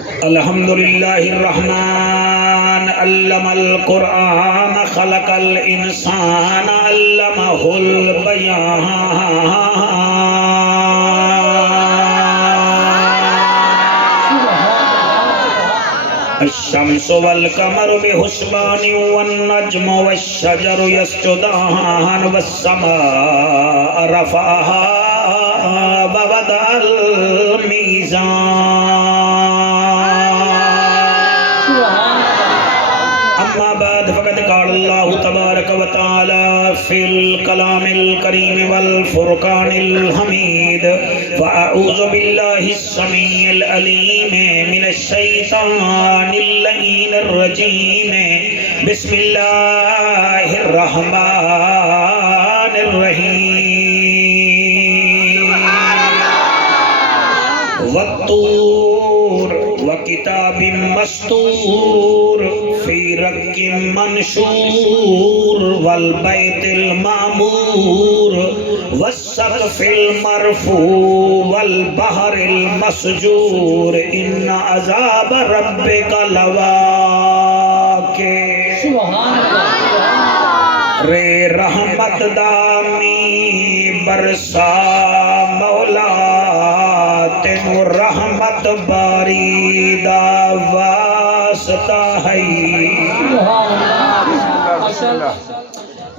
الحمدللہ الرحمن علم القرآن خلق الانسان علمہ البیان الشمس والقمر بحسبان والنجم والشجر يسجدان والسماء رفعها ووضع الميزان أما بعد فقد قال الله تبارك وتعالى في الكلام الكريم والفرقان الحميد فأعوذ بالله السميع العليم من الشيطان اللعين الرجيم بسم الله الرحمن الرحيم والطور وكتاب مسطور في رق منشور والبيت المعمور والسقف المرفوع والبحر المسجور إن عذاب ربك لواقع سبحان اللہ رے رحمت دامی برسا مولا تینو رحمت باری دا واسطہ ہے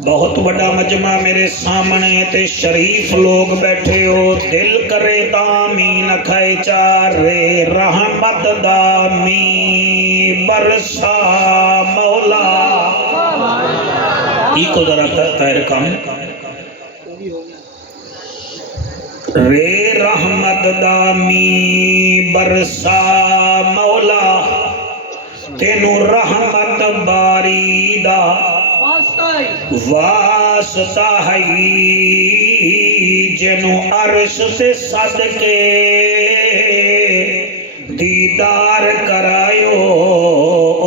بہت بڑا مجمع میرے سامنے تے شریف لوگ بیٹھے ہو دل کرے دامین کھائے چارے رحمت دامی برسا مولا ایک ذرا تیر کام رے رحمت دامی برسا مولا تینو رحمت باری دا واسطہ ہے جنو عرش سے صدقے دیدار کرائیو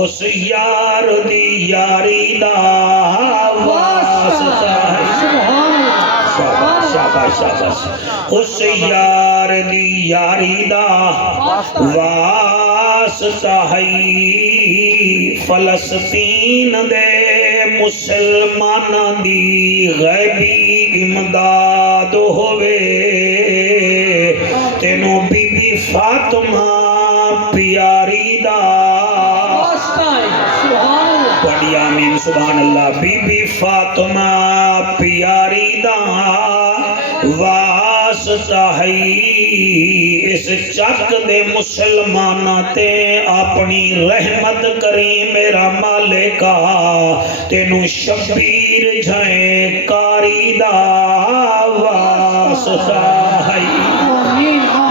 اس یار دی یاری دا واسطہ ہے شاباش اس یار دی یاری دا واسطہ ہے فلسطین دے مسلمان دی غیبی امداد ہوئے تینو بی بی فاطمہ پیاری دا پڑھی آمین سبحان اللہ بی بی فاطمہ پیاری دا واسطہ ہے اس چک دے مسلمانہ تے اپنی رحمت کری میرا مالکا تینو شبیر جھائیں کاری دا واسطہ ہے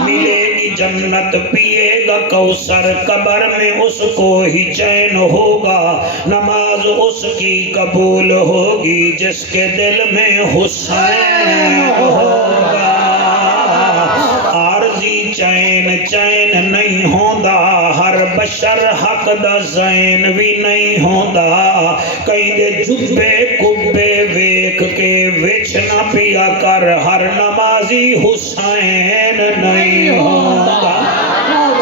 ملے گی جنت پیے گا کوثر قبر میں اس کو ہی چین ہوگا نماز اس کی قبول ہوگی جس کے دل میں حسین ہوگا عارضی چین چین نہیں ہوندہ ہر بشر حق دا زین بھی نہیں ہوندہ کئی دے جبے کبے ویک کے وچ نہ پیا کر ہر نمازی حسین نہیں ہوندہ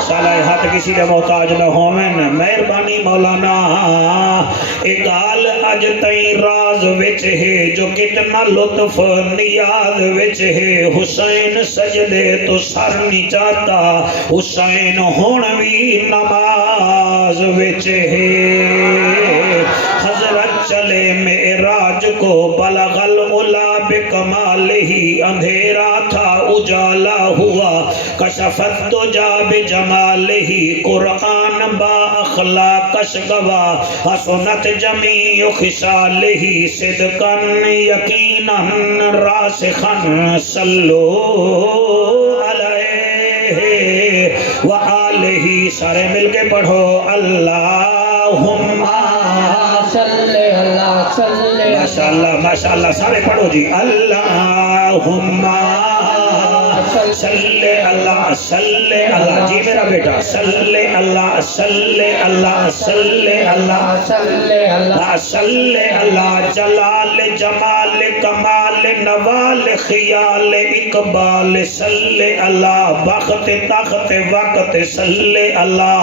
سالہ ہاتھ کسی دے محتاج نہ ہومن مہربانی مولانا ایک گال اج تئی راز وچ ہے جو کتنا لطف نیاز وچ ہے حسین سجدے تو سر نہیں چاہتا حسین ہون بھی نماز وچ ہے حضرت چلے معراج کو بلغ العلا بکمالہ اندھیرا تھا اجالا ہوا کشفت دجا بجمالہ قرآن با اخلاقش گوا حسنت جمیع خصالہ صدقا یقینا راسخا صلو علیہ وآلہ سارے مل کے پڑھو اللہم صلی اللہ صلی ماشاءاللہ سارے پڑھو جی اللہم صلی اللہ صلی اللہ، جی میرا بیٹا صلی اللہ صلی اللہ صلی اللہ صلی اللہ صلی اللہ، جلال جمال کمال نوال خیال اقبال صلی اللہ، بخت تخت وقت صلی اللہ،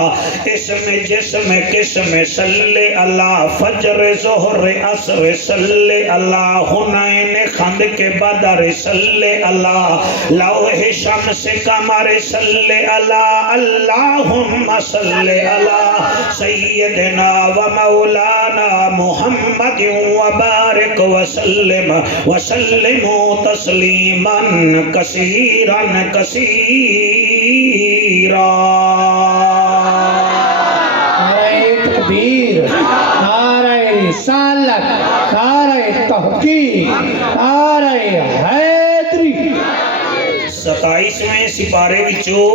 اسم جسم قسم صلی اللہ، فجر ظہر عصر صلی اللہ، حنین خند کے بدر صلی اللہ، لوح شمس قمر صلی اللہ، اللہم صلی اللہ سیدنا و مولانا محمد وبارک وسلم وسلم تسلیما کثیرا کثیرا۔ نعرہ تکبیر، نعرہ رسالت، نعرہ تحقیق، نعرہ حیدری۔ 27ویں سپارے وچوں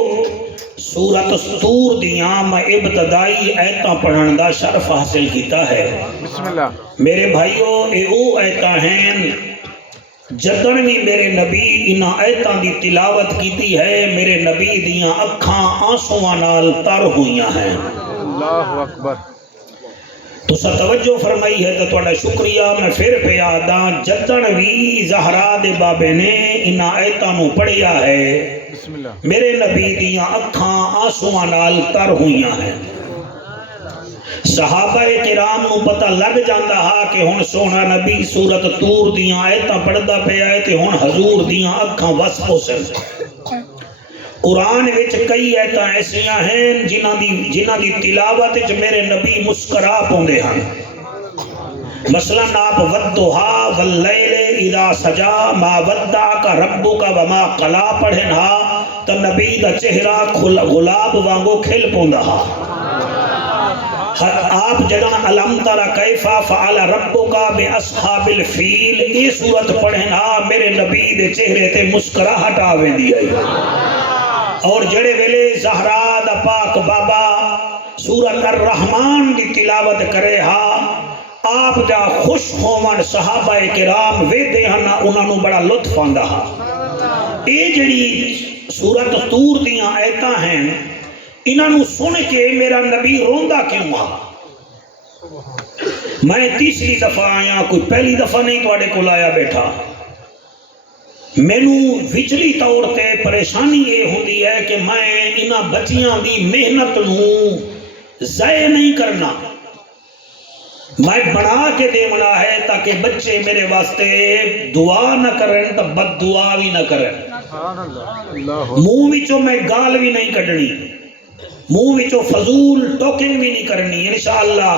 سورت طور دیاں میں ابتدائی ایتاں پڑھن دا شرف حاصل کیتا ہے۔ بسم اللہ۔ میرے بھائیو، اے او ایتاں ہیں جدن بھی میرے نبی انہاں ایتاں دی تلاوت کیتی ہے، میرے نبی دیاں اکھاں آنسواں نال تر ہوئیاں ہیں۔ اللہ اکبر۔ تو توجہ فرمائی ہے تو تھوڑا شکریہ، میں پھر پہ آداں جدن بھی زہرا دے بابے نے انہاں ایتاں نو پڑھیا ہے، بسم اللہ۔ میرے نبی دیاں اکھاں آنسواں نال تر ہوئیاں ہیں۔ صحابہ کرام نو پتہ لگ جاندا ہا کہ ہن سونا نبی سورت طور دیاں آیتاں پڑھدا پیا ہے تے ہن حضور دیاں اکھاں وس پوسن۔ قرآن وچ کئی آیتاں ایسیاں ہیں جنہاں دی تلاوت وچ میرے نبی مسکرا پوندے ہن۔ مثلا آپ والضحیٰ واللیل اذا سجا ما ودعک ربک وما قلا پڑھن ہا تو نبی دا چہرہ گلاب وانگو کھل پوندا ہا۔ آپ جداں علم تر کیف فعل ربک باصحاب الفیل یہ سورت پڑھن ہا میرے نبی دے چہرے تے مسکراہٹ آویندی ہے۔ اور جڑے ویلے زہرا دا پاک بابا سورت الرحمن دی تلاوت کرے ہا، آپ دا خوش ہومن صحابہ کرام ویدے ہن انہاں نو بڑا لطف آندا ہا۔ اے جڑی سورت طور دیاں آیتاں ہیں انہاں نو سن کے میرا نبی روندا کیوں ہا؟ میں تیسری دفعہ آیا، کوئی پہلی دفعہ نہیں تواڈے کول آیا بیٹھا۔ مینوں وچلی طور تے پریشانی یہ ہوندی ہے کہ میں انہاں بچیاں دی محنت نو ضائع نہیں کرنا، میں بنا کے دیونا ہے تاکہ بچے میرے واسطے دعا نہ کریں تو بد دعا بھی نہ کریں۔ منہ وچوں میں گال بھی نہیں کڈنی، منہ وچوں فضول ٹاکنگ بھی نہیں کرنی۔ انشاءاللہ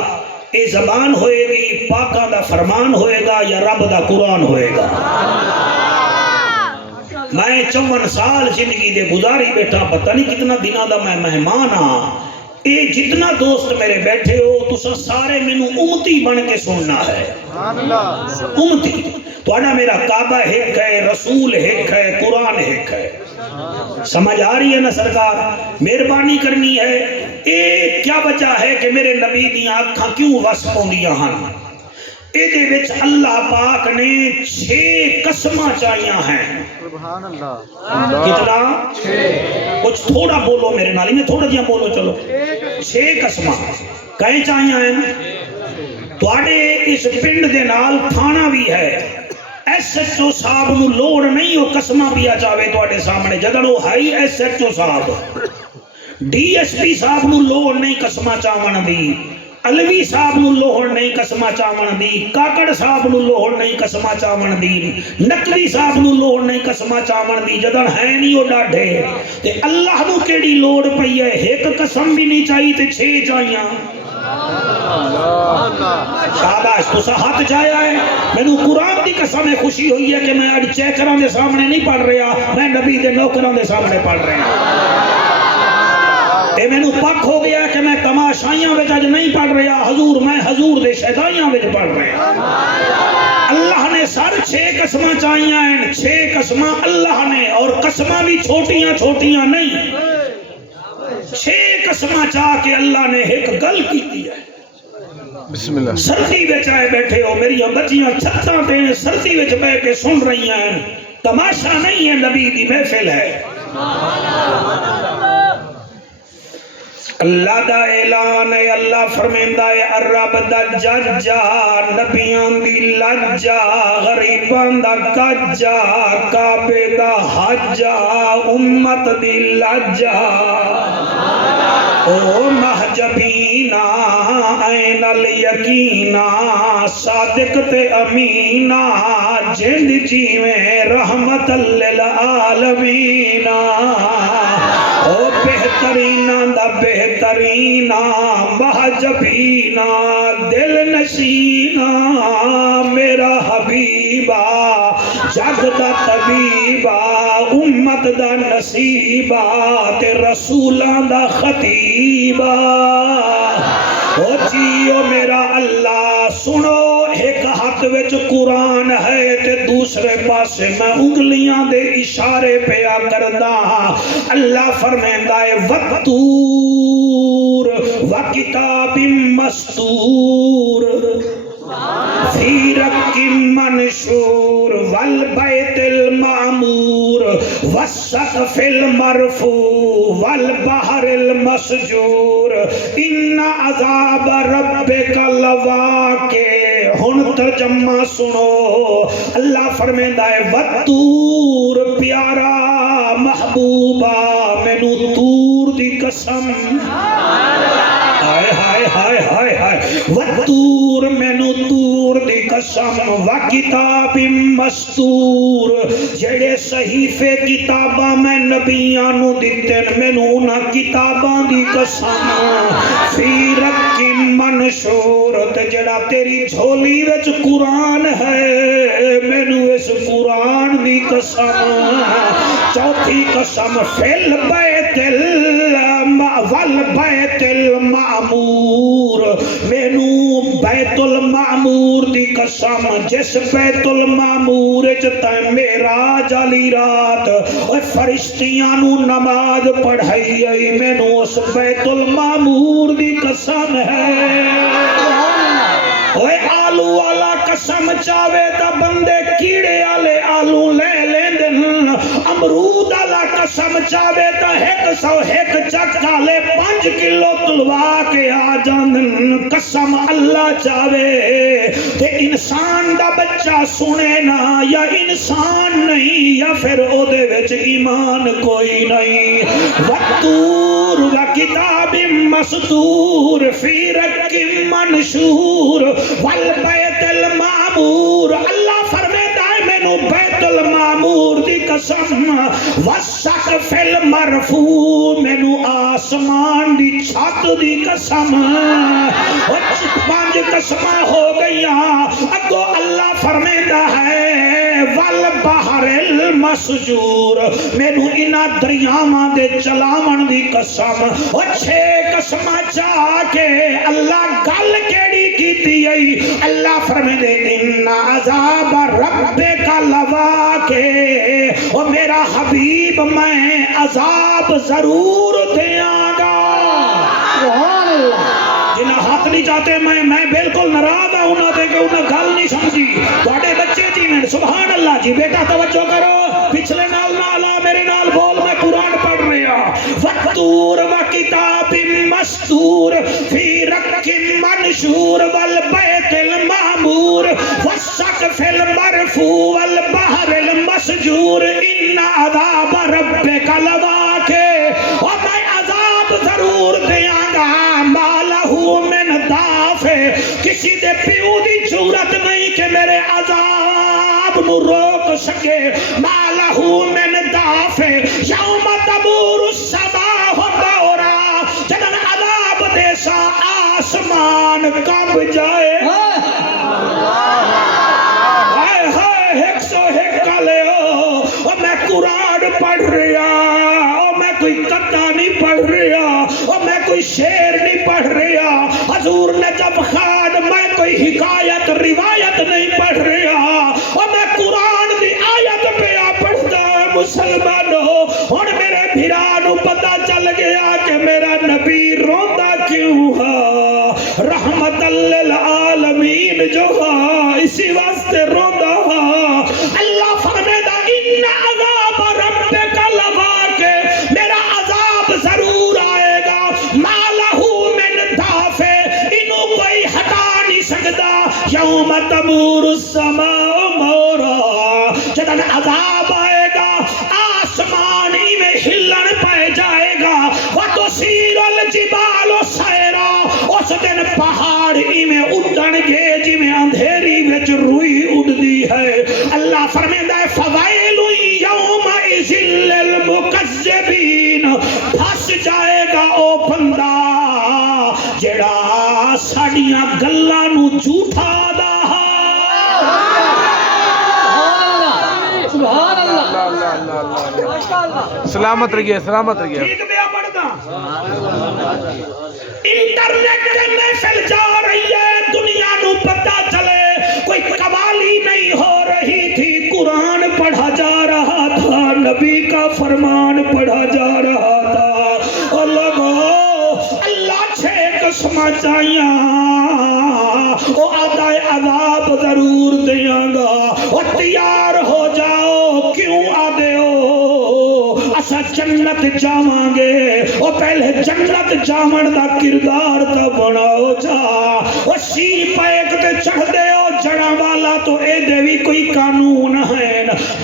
اے زبان ہوئے گی پاکاں دا فرمان ہوئے گا یا رب دا قرآن ہوئے گا۔ میں 54 سال زندگی دے گزاری بیٹھا، پتہ نہیں کتنا دنوں دا میں مہمان ہاں۔ اے جتنا دوست میرے بیٹھے ہو تسا سارے مینوں امتی بن کے سننا ہے۔ امتی تواڈا میرا کعبہ ایک ہے، رسول ایک ہے، قرآن ایک ہے۔ سمجھ آ رہی ہے نا سرکار؟ مہربانی کرنی ہے۔ اے کیا وجہ ہے کہ میرے نبی دیاں اکھاں کیوں وس پوندیاں ہن؟ اے دے وچ اللہ پاک نے 6 قسماں چاہیاں ہیں۔ سبحان اللہ۔ کتنا؟ 6۔ کچھ تھوڑا بولو میرے نال، میں تھوڑا جہاں بولو چلو۔ 6 قسماں کہیں چاہیاں ہیں؟ تواڈے اس پنڈ دے نال تھانہ بھی ہے، ایس ایچ او صاحب نو لوڑ نہیں ہو قسمہ پیا چاہے تواڈے سامنے، جدن وہ ہائی ایس ایچ او صاحب، ڈی ایس پی صاحب نو لوڑ نہیں قسمہ چاون دی، علوی صاحب نو لوڑ نہیں قسمہ چاون دی، کاکڑ صاحب نو لوڑ نہیں قسمہ چاون دی، نقوی صاحب نو لوڑ نہیں قسمہ چاون دی، جدن ہے نہیں وہ ڈاڈھے تے اللہ نو کیڑی لوڑ پئی ہے؟ ایک قسم بھی نہیں چاہیے تے 6 چاہیاں۔ شاباش، تسا ہاتھ جایا ہے۔ مینوں قرآن دی قسم خوشی ہوئی ہے کہ میں اج چیکراں دے سامنے نہیں پڑھ رہا، میں نبی دے نوکراں دے سامنے پڑھ رہا۔ اے مینوں پک ہو گیا کہ میں تماشائیاں وچ اج نہیں پڑھ رہا، حضور میں حضور دے شہدائیاں وچ پڑھ رہا۔ اللہ نے سر 6 قسماں چاہیاں ہیں، 6 قسماں اللہ نے، اور قسماں بھی چھوٹیاں چھوٹیاں نہیں، 6 قسماں چاہ کے اللہ نے ایک گل کی ہے۔ بسم اللہ۔ سردی وچ آئے بیٹھے ہو، میری بچیاں چھتاں تے سردی وچ بیٹھ کے سن رہی ہیں، تماشا نہیں ہے، نبی دی محفل ہے۔ اللہ دا اعلان ہے، اللہ فرمیندہ ہے الرب دا ججا، نبیان دی لجا، غریبان دا کجا، کعبے دا حجا، امت دی لجا۔ او محجبینا این الیقینا، صادق تے امینا، جند جیویں رحمت للعالمین۔ او بہترینا دا بہترینا، محجبینا، دل نشینا، میرا حبیبا، جگ دا طبیبا، امت دا نصیبا، تے رسولاں دا خطیبا۔ او جیو میرا اللہ، سنو ایک ہاتھ وچ قرآن ہے تے دوسرے پاسے میں انگلیاں دے اشارے پیا کردا ہاں۔ اللہ فرمیندہ ہے وَالطُّورِ وَکِتَابٍ مَّسْطُورٍ فِی رَقٍّ مَّنشُورٍ وَالْبَیْتِ الْمَعْمُورِ وَالسَّقْفِ الْمَرْفُوعِ وَالْبَحْرِ الْمَسْجُورِ إِنَّ عَذَابَ رَبِّکَ لَوَاقِعٌ۔ ہن ترجمہ سنو، اللہ فرمیندہ ہے وَالطُّورِ، پیارا محبوبہ مینو طور دی قسم، ہائے ہائے ہائے ہائے ہائے، وَالطُّورِ مینو طور دی قسم، وَکِتَابٍ مَّسْطُورٍ، جڑے صحیفے کتاباں میں نبیاں نو دتے مینو انہاں کتاباں دی قسم، فی رَقٍ منشور، تے جڑا تیری جھولی وچ قرآن ہے مینو اس قرآن دی قسم۔ چوتھی قسم فی البیت والبیت المعمور، مینو بیت المعمور دی قسم، جس بیت المعمور چتا معراج والی رات اور فرشتیاں نو نماز پڑھائی آئی، مینو اس بیت المعمور دی قسم ہے۔ اوے آلو والا قسم چاوے تا بندے کیڑے والے آلو لے لیندن، امرود والا قسم چاوے تا 101 چک والے 5 کلو تلوا کے آ جاندن۔ قسم اللہ چاوے تے انسان دا بچہ سنے نا، یا انسان نہیں یا پھر او دے وچ ایمان کوئی نہیں۔ وَالطُّورِ وَکِتَابٍ مَّسْطُورٍ فِی رَقٍّ مَّنشُورٍ وَالْبَیْتِ الْمَعْمُورِ، اللہ فرمیتا ہے مینو بیت المعمور دی قسم، وَالسَّقْفِ الْمَرْفُوعِ، مینو آسمان دی چھت دی قسم۔ 5 قسماں ہو گئیاں، اگو اللہ فرمیتا ہے وَالْبَحْرِ الْمَسْجُورِ، مینو انہاں دریاواں دے چلاون دی قسم۔ 6 قسماں چاہ کے اللہ گل کیڑی کیتی ہے، اللہ فرمیندے ان عذاب ربک لواقع، او میرا حبیب میں عذاب ضرور دیاں گا۔ سبحان اللہ۔ جنہاں ہاتھ نہیں چاہتے میں بالکل ناراض ہوں انہاں دے کہ انہاں گل نہیں سمجھی، تواڈے بچے جی میں سبحان اللہ جی، بیٹا توجہ کرو، پچھلے نال نالا میرے نال بول، میں قرآن پڑھ رہا۔ وَالطُّورِ وَکِتَابٍ مَّسْطُورٍ فِی رَقٍّ مَّنشُورٍ وَالْبَیْتِ الْمَعْمُورِ وَالسَّقْفِ الْمَرْفُوعِ وَالْبَحْرِ الْمَسْجُورِ إِنَّ عَذَابَ رَبِّکَ لَوَاقِعٌ، اور میں عذاب ضرور دیاں گا، مَا لَہُ مِن دَافِعٍ، کسی دے پیو دی جرأت نہیں کہ میرے عذاب نو روک سکے، مَا لَہُ مِن دَافِعٍ یَوْمَ تَمُورُ السَّمَاءُ مَوْرًا، جدن عذاب دے سا آسمان کب جائے۔ ہائے ہائے 101 کالے ہو، اور میں قرآن پڑھ رہا، اور میں کوئی قطع نہیں پڑھ رہا، اور میں کوئی شعر نہیں پڑھ رہا، حضور نجف خان میں کوئی حکایت روایت نہیں پڑھ رہا، اور میں قرآن دی آیت پہ پڑھتا مسلمانوں۔ اور میرے بھرانو پتہ چل گیا کہ میرا نبی روندا کیوں ہے، رحمت للعالمین جو ہے اسی واسطے روندا ہے۔ اللہ فرمیدا ان السماء مورا جدن عذاب آئے گا آسمانی میں ہلن پہ جائے گا وَتُسِيرُ الْجِبَالُ سَيْرًا اس دن پہاڑی میں اڑن گے جی میں اندھیری وچ روئی اڑدی ہے اللہ فرمیندہ ہے فَوَيْلٌ يَوْمَئِذٍ لِلْمُكَذِّبِينَ پھنس جائے گا او بندہ جڑا ساڈیاں گلاں نو جھوٹا دا سبحان اللہ سلامت رہیے سلامت رہیے ٹھیک پیا پڑھدا انٹرنیٹ تے محفل جا رہی ہے دنیا نو پتہ چلے کوئی قوالی نہیں ہو رہی تھی قرآن پڑھا جا رہا تھا نبی کا فرمان پڑھا جا رہا تھا اللہ چھے قسم چاہیاں وہ آدھا عذاب ضرور دیاں گا وہ تیار ہو جاؤ کیوں آدھے ہو اسا جنت جاواں گے وہ پہلے جنت جاون دا کردار تا بناؤ جا وہ سی پیک تے چڑھ دے ہو جڑا والا تو اے دے بھی کوئی قانون ہے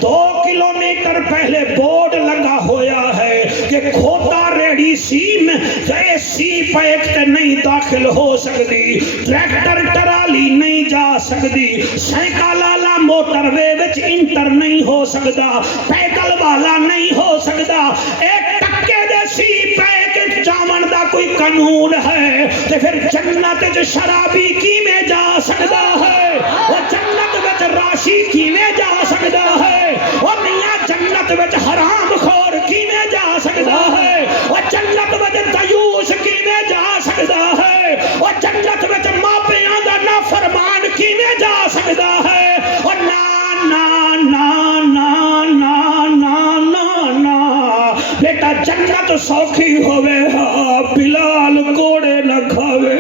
2 کلومیٹر پہلے بورڈ لگا ہویا ہے کہ کھوتا ریڈی سی میں اے سی پیک تے نہیں داخل ہو سکتی ٹریکٹر ٹرالی نہیں جا سکتی سائیکل والا موٹر وے وچ انٹر نہیں ہو سکتا پیدل والا نہیں ہو سکتا ایک ٹکے دے سی پیک جاون دا کوئی قانون ہے تے پھر جنت وچ شرابی کیویں جا سکتا ہے وہ جنت وچ راشی کیویں جا سکتا ہے وہ میاں جنت وچ حرام خور کیویں جا سکتا ہے وہ جنت وچ دیوس کیویں جا سکتا ہے وہ جنت وچ ماپیاں دا نافرمان کیویں جا سکتا ہے وہ نا نا نا نا نا نا نا نا بیٹا جنت سوکھی ہوئے ہاں بلال کوڑے نہ کھاوے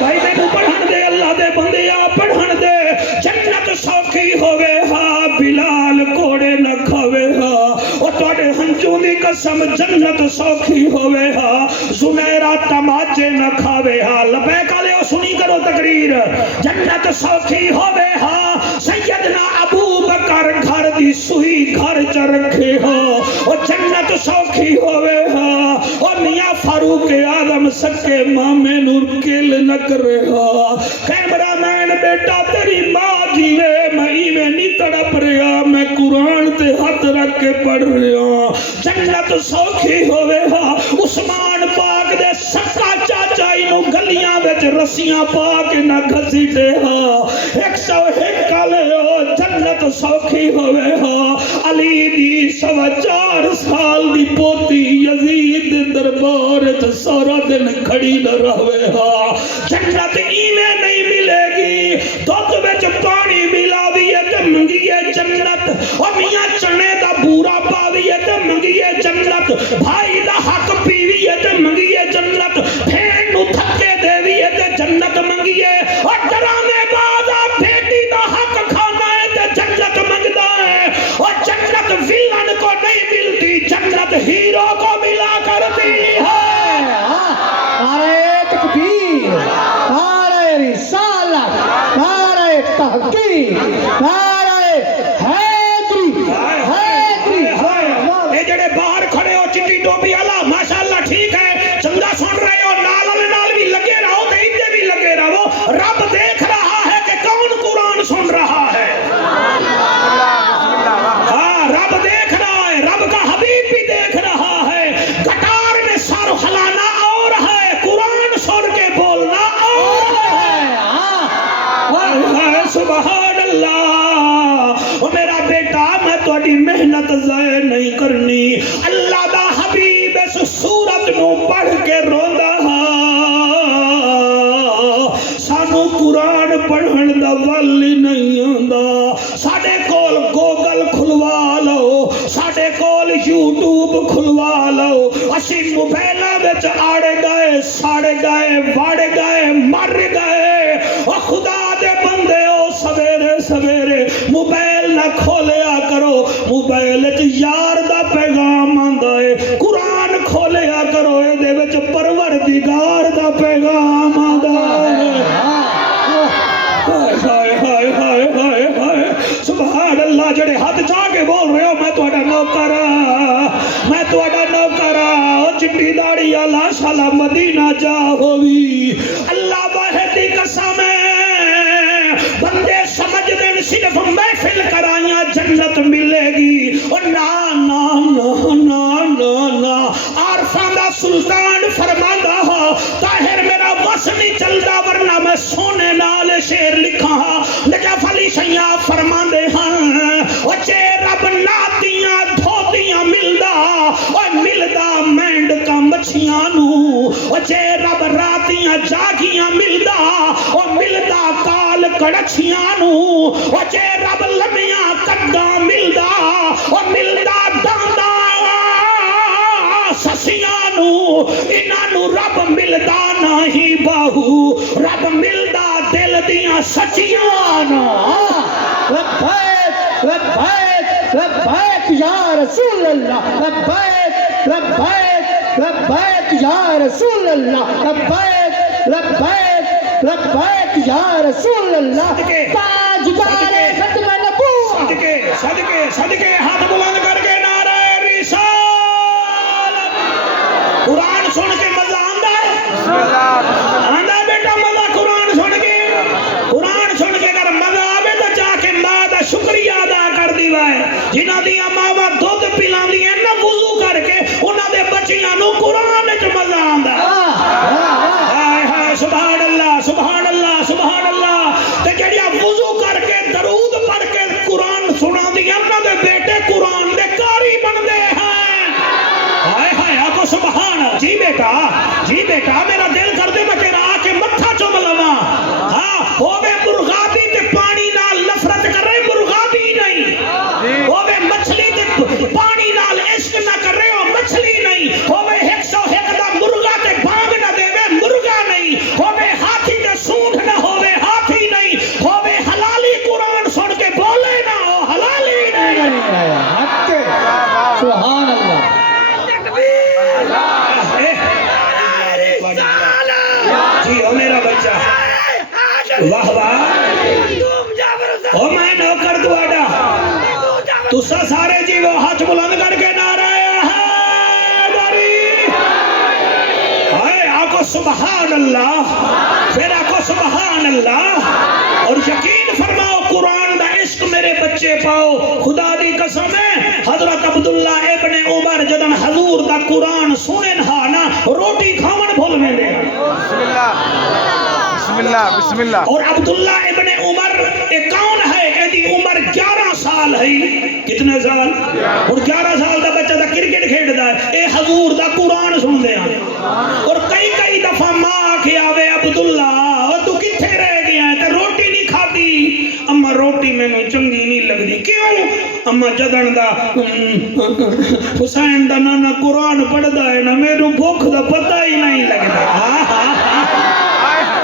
بھائی میں پڑھن دے اللہ دے بندے آ پڑھن دے جنت سوکھی ہوئے ہاں بلال کوڑے نہ کھاوے ہاں اور توڑے ہنجوں دی قسم جنت سوکھی ہوئے ہاں زمیرہ تماچے نہ کھاوے ہاں لبیک آلے ہو سنی کرو تقریر جنت سوکھی ہوئے ہاں سیدنا ابو بکر گھر دی سوئی گھر چ رکھے ہاں اور جنت سوکھی ہوئے ہاں اور میاں فاروق آدم سکے مامے نور کل نہ کرے ہاں کیمرہ مین بیٹا تیری ماں جیوے میں نہیں تڑپ رہا میں قرآن تے ہاتھ رکھ کے پڑھ رہا جنت سوکھی ہوئے ہاں عثمان پاک دے سکا چاچا انہوں گلیاں وچ رسیاں پاک نہ گھسی دے ہاں 101 کالے ہو جنت سوکھی ہوئے ہاں علی دی 104 سال دی پوتی یزید دے دربار سارا دن کھڑی نہ رہوے ہاں جنت ایویں نہیں ملے گی دودھ وچ پانی ملا دیے تے منگیے جنت اور میاں چنے دا بورا پا دیے تے منگیے جنت بھائی دا حق پیویے تے منگیے جنت بھین نو تھکے دیویے تے جنت منگیے اور ڈرامے بازا بیٹی دا حق کھانا ہے تے جنت منگدا ہے اور جنت ویلن کو نہیں ملتی جنت ہیرو کو ملا کرتی ہے نعرہ تکبیر نعرہ رسالت نعرہ تحقیق نعرہ حیدری حیدری اے جڑے باہر کھڑے ہو چٹی ٹوپی والا ماشاءاللہ ٹھیک ہے چنگا سن رہے ہو نال بھی لگے رہو تے ادھر بھی لگے رہو رب دیکھ رہا ہے کہ کون قرآن سن رہا ہے ہاں رب دیکھ رہا ہے رب کا حبیب بھی دیکھ رہا ہے گٹار میں سر ہلانا اور ہے قرآن سن کے بولنا اور ہے سبحان اللہ وہ میرا بیٹا میں تھوڑی محنت ضائع نہیں کرنی اللہ دا حبیب اس سورت نو پڑھ کے روندا سانو قرآن پڑھن دا ولی نہیں آندا ساڈے کول گوگل کھلوا لو ساڈے کول یوٹیوب کھلوا لو اسی موبائلاں وچ آڑ گئے ساڑ گئے وڑ گئے مر گئے او خدا دے بندے او سویرے سویرے موبائل نہ کھولیا کرو موبائل وچ یار دا پیغام آندا ہے قرآن کھولیا کرو اے دے وچ پروردگار دا پیغام آندا ہے والی اللہ شالا مدینہ جا ہوئی اللہ واحد دی قسم ہے بندے سمجھ دین صرف محفل کرائیاں جنت ملے گی اور نا نا نا نا نا نا عارفاں دا سلطان فرماندا ہو طاہر میرا وس نہیں چلدا ورنہ میں سونے نال شعر لکھا ہاں نجف علی شیعہ فرماندے ہاں او جے رب ناتیاں دھوتیاں ملدا او ملدا مینڈ کا مچھیاں نو او جے رب راتیاں جاگیاں ملدا او ملدا کال کڑچیاں نو او جے رب لمیاں کداں ملدا او ملدا داندا سسیاں نو انہاں نو رب ملدا نہیں باہو رب ملدا دل دیاں سچیاں نو لبیک لبیک لبیک یا رسول اللہ لبیک لبیک لبیک یا رسول اللہ لبیک لبیک لبیک یا رسول اللہ تاجدار ختم نبوت صدقے صدقے صدقے ہاتھ بلند کر کے نعرہ رسالت قرآن سن کے مزہ آندا ہے آندا ہے بیٹا مزہ قرآن سن کے اگر مزہ آوے تو جا کے ماں دا شکریہ ادا کر دیوائے جنہ دیا ماں دودھ پلان دی نا وضو کر کے انہاں دے بچیاں نو قرآن وچ مزہ آندا ہائے ہائے سبحان اللہ سبحان اللہ سبحان اللہ تے جڑیاں وضو کر کے درود پڑھ کے قرآن سنا دیا انہاں دے بیٹے قرآن دے قاری بندے ہیں ہائے ہائے آکو سبحان جی بیٹا میرا دل کر دے میں تیرا آ کے متھا چوم لواں ہاں ہووے مرغابی تے پانی نال نفرت کر رہے مرغابی نہیں ہووے مچھلی تے پانی نال عشق نہ کر رہے ہو مچھلی نہیں ہووے 101 دا مرغا تے بانگ نہ دے وے مرغا نہیں ہووے ہاتھی تے سونڈ نہ ہووے ہاتھی نہیں ہووے حلالی قرآن سن کے بولے نہ ہو حلالی نہیں سبحان اللہ جی ہو میرا بچہ واہ واہ او میں نوکر دواڈا تسا سارے جی وہ ہاتھ بلند کر کے نعرہ حیدری ہائے آکو سبحان اللہ پھر آکو سبحان اللہ اور یقین فرماؤ قرآن دا عشق میرے بچے پاؤ خدا دی قسم ہے حضرت عبداللہ ابن عمر جدن حضور دا قرآن سنن ہا نا روٹی کھاون بھول میں دے بسم اللہ بسم اللہ اور عبداللہ ابن عمر ایک کون ہے ایدی عمر 11 سال ہے کتنے سال اور 11 سال دا بچہ دا کرکٹ کھیڑ دا ہے اے حضور دا قرآن سن دے ہیں اور کئی دفعہ ماں کے آوے عبداللہ تو کتھے رہ گیا ہے تے روٹی نہیں کھاتی اما روٹی میں نے چنگی نہیں لگ دی کیوں اما جدن دا حسین دا نانا قرآن پڑھ دا ہے نا میرے بھوک دا پتہ ہی نہیں لگتا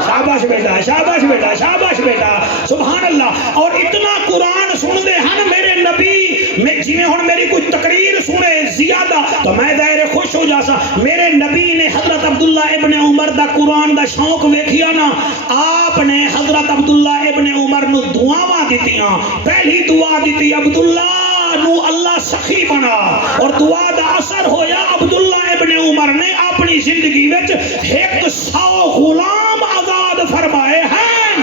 شاباش بیٹا شاباش بیٹا شاباش بیٹا سبحان اللہ اور اتنا قرآن سن دے ہیں میرے نبی جی میں ہن میری کوئی تقریر سنے زیادہ تو میں دائرے خوش ہو جاسا میرے نبی نے حضرت عبداللہ ابن عمر دا قرآن دا شوق ویکھیا نا آپ نے حضرت عبداللہ ابن عمر نو دعاواں دتیاں پہلی دعا دیتی عبداللہ نو اللہ سخی بنا اور دعا دا اثر ہویا عبداللہ ابن عمر نے اپنی زندگی وچ 100 غلام آزاد فرمائے ہیں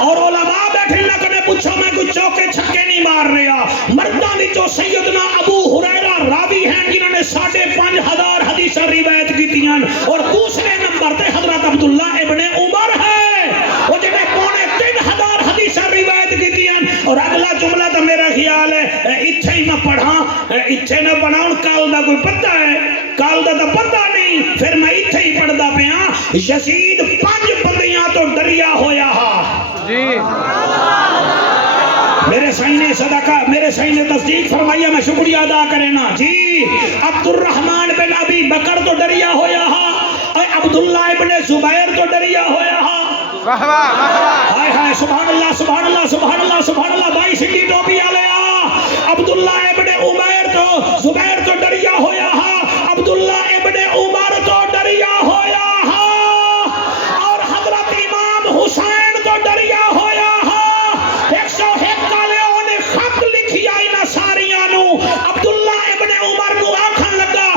اور علماء بیٹھے نہ کنے پوچھو میں کوئی چوکے چھکے نہیں مار رہا مردان دی جو سیدنا ابو ہریرہ راوی ہیں جنہوں نے 5,500 حدیث روایت کی تیاں اور دوسرے نمبر تے حضرت عبداللہ ابن عمر ہے وہ جنہیں 3,500 حدیث روایت کی تیاں اور اگلا جملہ تو میرا خیال ہے اتھے ہی نہ پڑھا اتھے نہ پڑھا ان کال دا کوئی پتہ ہے کال دا پتہ نہیں پھر میں اتھے ہی پڑھ دا پیاں یزید 5 بندیاں تو دریا ہویا ہا جی میرے سائن نے صدقہ میرے سائن نے تصدیق فرمایا میں شکریہ ادا کرنا جی عبد الرحمن بن ابی بکر تو دریا ہویا ہا عبداللہ ابن زبیر تو دریا ہویا ہا واہ واہ ہائے ہائے سبحان اللہ سبحان اللہ سبحان اللہ سبحان اللہ بھائی سنگی ٹوپی آلے عبداللہ ابن عمیر تو زبیر تو دریا ہویا ہا عبداللہ ابن عمر تو دریا ہویا ہا اور حضرت امام حسین تو دریا ہویا ہا 101 کالے نے خط لکھی آئی نہ ساریاں نو عبداللہ ابن عمر نو آکھن لگا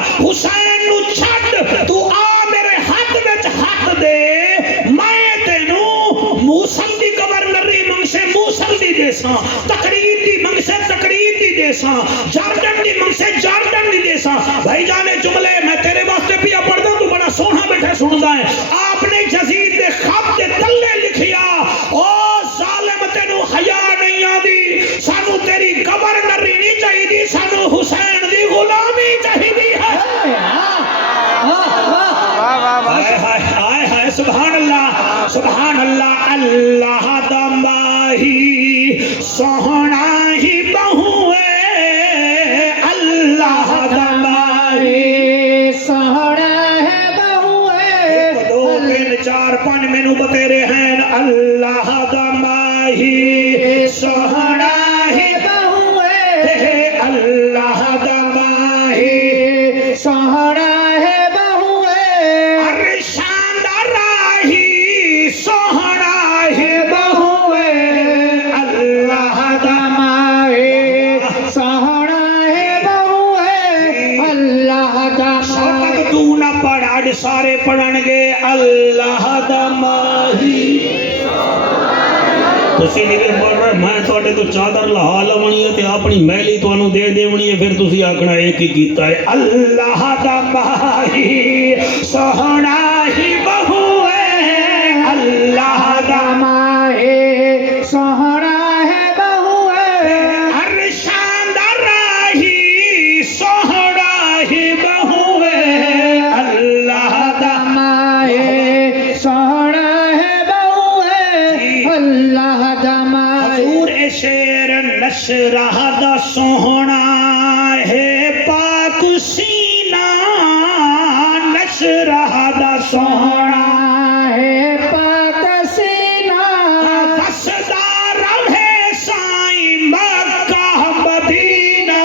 دیساں تقریر دی منگ سے تقریر دی دیساں جاردن دی منگ سے جاردن دی دیساں بھائی جانے جملے میں تیرے واسطے پیا پڑھدا تو بڑا سونا بیٹھے سندا ہے آپ نے جزید دے خط دے تلے لکھیا او ظالم تینو حیا نہیں آندی سانو تیری قبر نری نہیں چاہیے سانو حسین دی غلامی چاہیے ہے سبحان اللہ سبحان اللہ اللہ دا ماہی سوہنا ہی بہو ہے اللہ دا ماہی سہنا ہے بہو ہے دو تین چار پانچ مینو بتیرے ہیں اللہ دا ماہی سوہنا ہی بہو ہے اللہ دا ماہی سہنا ہے بہو ہے ارشان دا راہی سوہنا ہی بہو ہے اللہ دا ماہی سہنا ہے بہو ہے اللہ دا شوقت تو نہ پڑھ اج سارے پڑھن گے اللہ دا ماہی تسی نہیں پڑھ رہے میں تواڈے تو چادر لہا لونی ہے تے اپنی میلی تانوں دے دیونی ہے پھر تسی آکھنا ایک ہی کیتا ہے اللہ دا ماہی سوہنا ہی بہو ہے اللہ دا ماہی سہنا ہے بہو ہے ارشان دا راہی سوہنا ہی بہو ہے اللہ دا ماہی سہنا ہے بہو ہے اللہ دا ماہی حضور اے شیر نشرہ دا سوہنا ہے پاک سینہ نشرہ دا سوہنا ہے پاک سینہ بسدار ہے سائیں مکہ مدینہ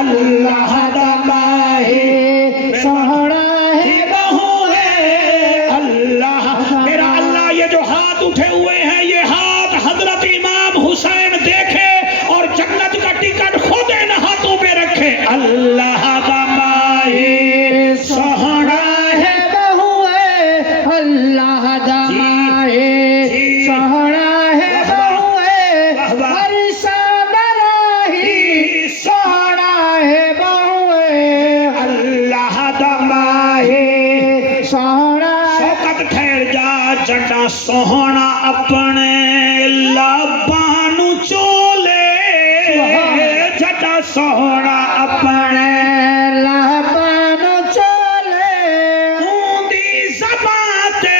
اللہ دا ماہی سہنا ہے بہو ہے اللہ میرا اللہ یہ جو ہاتھ اٹھے ہوئے ہیں یہ ہاتھ حضرت امام حسین دیکھے اور جنت کا ٹکٹ خود ان ہاتھوں پہ رکھے اللہ دا ماہی سہنا ہے بہو ہے اللہ دا ماہی سہنا ہے بہو ہے ارشاد راہی سہنا ہے بہو ہے اللہ دا ماہی سہنا شوقت ٹھہر جا جٹا سوہنا اپنے لبانو چولے جٹا سوہنا اپنے لبان چولے اونی زبان تے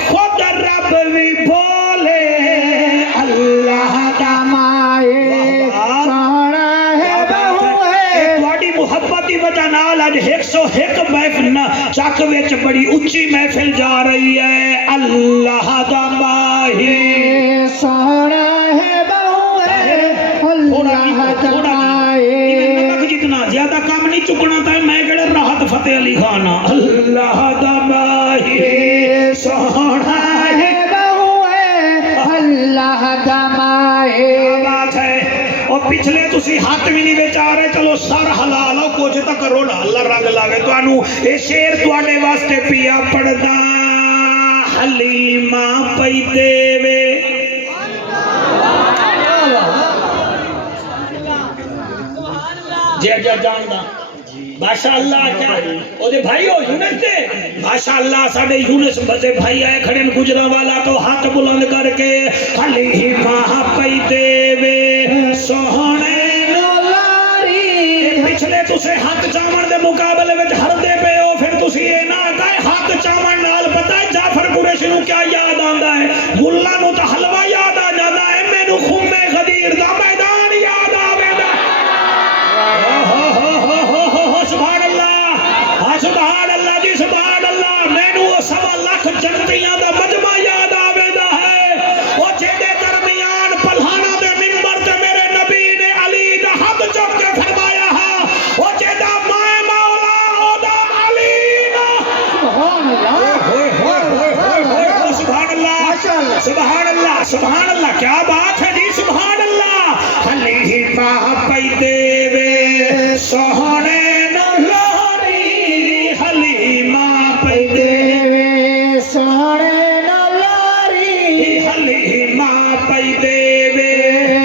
خود رب بھی بولے اللہ دا ماہی سہنا ہے بہو ہے تھوڑی محبت دی وجہ نال اج 101 محفل چک وچ بڑی اونچی محفل جا رہی ہے اللہ دا ماہی سہنا ہے بہو ہے اللہ دا ماہی جتنا زیادہ کام نہیں چکنا تھا میں کہڑے راحت فتح علی خان اللہ دا ماہی سہنا ہے بہو ہے اللہ دا ماہی بات ہے اور پچھلے تسی ہاتھ بھی نہیں بیچ آ رہے چلو سر حلالو کچھ تک کرو نا اللہ رنگ لاگے تو انو اے شیر تواڈے واسطے پیا پڑھدا حلیمہ پئی دیوے جے جے جاندا باشا اللہ کیا او دے بھائی ہو یونس دے باشا اللہ ساڈے یونس بزے بھائی آئے کھڑے گجرا والا تو ہاتھ بلند کر کے حلیمہ پئی دیوے سوہنے لاری پچھلے تسے ہاتھ چاون دے مقابلے وچ ہر دے پے ہو پھر تسی اے نہ کہے ہاتھ چاون نال پتہ ہے جعفر قریشی نو کیا یاد آندا ہے ملا نو تے حلوہ یاد آ جاندا ہے مینوں خم غدیر دا میدان یاد آویندا سبحان اللہ سبحان اللہ جی سبحان اللہ مینوں 1.25 لاکھ جنتیاں دا مجمع یاد آویندا ہے او جے درمیان پلھانا دے منبر تے میرے نبی نے علی دا ہاتھ چک کے فرمایا ہے او جے دا مائے مولا او دا علی نا سبحان اللہ سبحان اللہ سبحان اللہ کیا بات ہے جی سبحان اللہ حلیمہ پئی دیوے سوہنے لاری حلیمہ پئی دیوے سہنے لاری حلیمہ پئی دیوے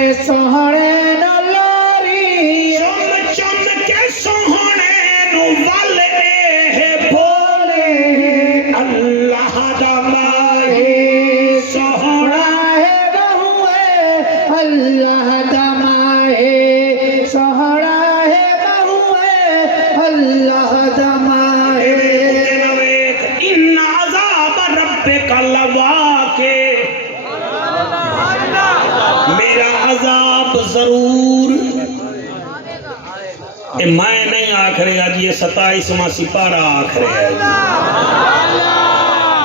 اللہ دمائے ان عذاب ربک لواقع، میرا عذاب ضرور، میں نہیں آکھ رہا جی، یہ 27واں سپارہ آکھ رہا ہے،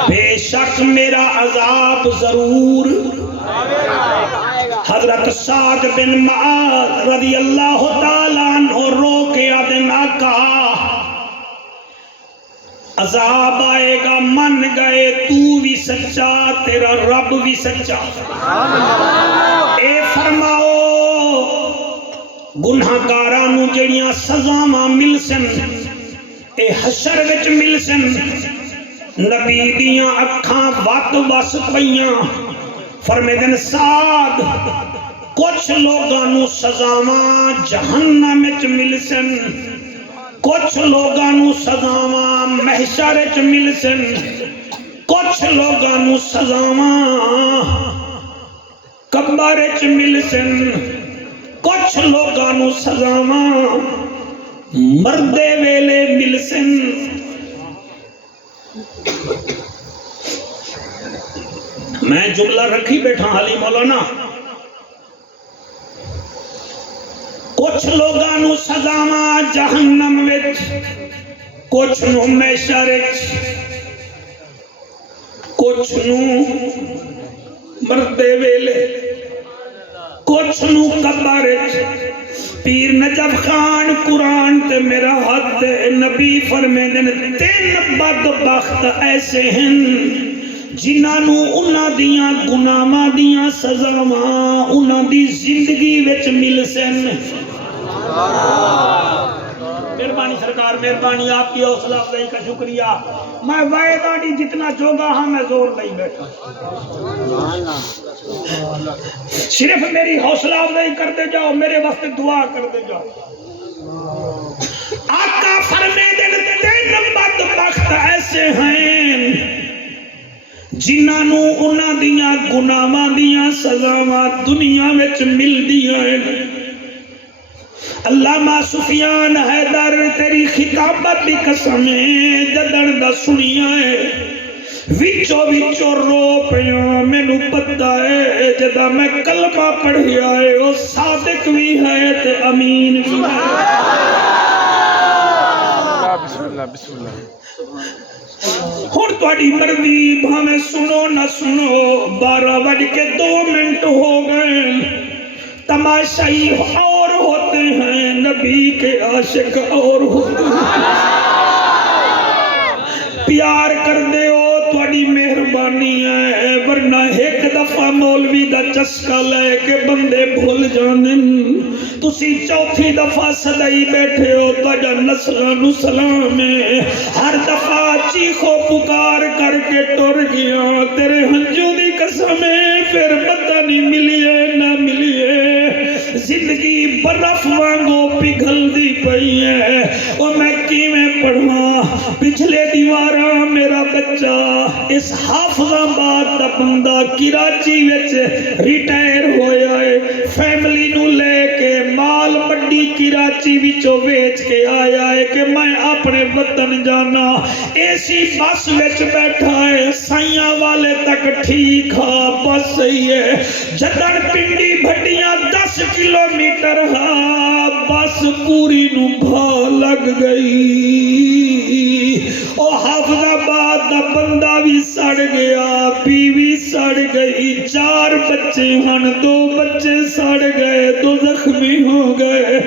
بے شک میرا عذاب ضرور۔ حضرت سعد بن معاذ رضی اللہ تعالیٰ عنہ رو کے آدن آقا عذاب آئے گا، من گئے تو بھی سچا، تیرا رب بھی سچا، اے فرماؤ گناہگارانو جڑیاں سزاواں مل سن اے حشر وچ مل سن، نبی دیاں اکھاں وات وس پئیاں، فرمیدن سعد کچھ لوگانو سزاواں جہنم وچ مل سن، کچھ لوگانو سزاواں محشر وچ مل سن، کچھ لوگانو سزاواں قبر وچ مل سن، کچھ لوگانو سزاواں مردے ویلے مل سن۔ میں جملہ رکھی بیٹھا حالی مولانا، کچھ لوگانو سزاواں جہنم وچ، کچھ نو محشر وچ، کچھ نو مردے ویلے، کچھ نو قبر وچ۔ پیر نجف خان قرآن تے میرا ہاتھ نبی فرمیندن 3 بدبخت ایسے ہیں جنہاں نو انہاں دیاں گناہاں دیاں سزاواں انہاں دی زندگی وچ مل سن۔ مہربانی سرکار، مہربانی، آپ کی حوصلہ افزائی کا شکریہ۔ میں وعدہ نہیں جتنا چوگا ہاں میں زور نہیں بیٹھا، صرف میری حوصلہ افزائی کرتے جاؤ، میرے واسطے دعا کرتے جاؤ۔ آقا فرمیندن 3 بدبخت ایسے ہیں جنہاں نو انہاں دیاں گناہاں دیاں سزاواں دنیا وچ ملدیاں ہیں۔ علامہ سفیان حیدر تیری خطابت دی قسم ہے، جدن دا سنیا ہے وچو وچو رو پیاں، مینوں پتہ ہے جدا میں کلمہ پڑھیا ہے او صادق بھی ہے تے امین بھی ہے۔ بسم اللہ بسم اللہ۔ ہن تہاڈی مرضی، بھاویں سنو نہ سنو، 12:02 ہو گئے، تماشائی اور ہوتے ہیں، نبی کے عاشق اور ہوتے ہیں۔ پیار کر دے ہو تھوڑی مہربانی ہے، ورنہ ایک دفعہ مولوی دا چسکا لے کے بندے بھول جانن، تسی چوتھی دفعہ صدائی بیٹھے ہو تجا نسلانو سلام ہے، ہر دفعہ چیخو پکار کر کے ٹر گیا، تیرے ہنجو دی قسم ہے، پھر پتہ نہیں ملیے نہ ملیے، زندگی برف وانگو پگھل دی پئی ہے، اور میں کیویں پڑھاں پچھلے دیواراں میرا بچہ اس حافظ آباد دا بندہ کراچی وچ ریٹائر ہویا ہے، فیملی نو لے کے مال منڈی کراچی وچوں ویچ کے آیا ہے کہ میں اپنے وطن جانا، ایسی بس وچ بیٹھا ہے، سائیاں والے تک ٹھیک ہاں بس صحیح ہے، جدن پنڈی بھٹیاں 10 کلومیٹر ہاں بس پوری نو بھا لگ گئی، او حافظ آباد دا بندہ بھی سڑ گیا، بیوی سڑ گئی، 4 بچے ہن، 2 بچے سڑ گئے، 2 زخمی ہو گئے،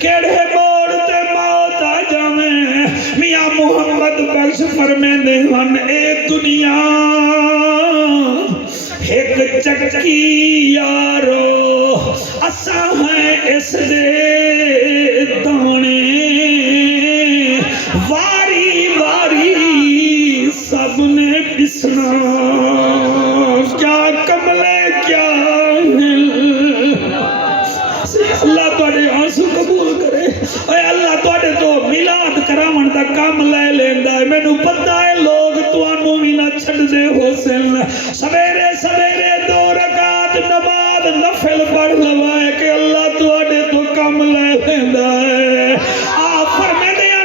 کیڑے موڑ تے موت آ جاویں، میاں محمد بخش فرمیندے ہن اے دنیا ایک چکی یارو، اساں ہیں اس دے دانے، واری واری سب نے پسنا، کیا کملے کیا ہل، اللہ تواڈے آنسو قبول کرے، اے اللہ تواڈے تو میلاد کراون دا کام لے لیندا ہے، مینوں پتہ ہے لوگ تانوں وی نہ چھڈدے ہو سن، سویرے سویرے 2 رکعت نماز نفل پڑھ لوائے کہ اللہ تواڈے تو کام لے لیندا ہے۔ آپ فرمیندے ہیں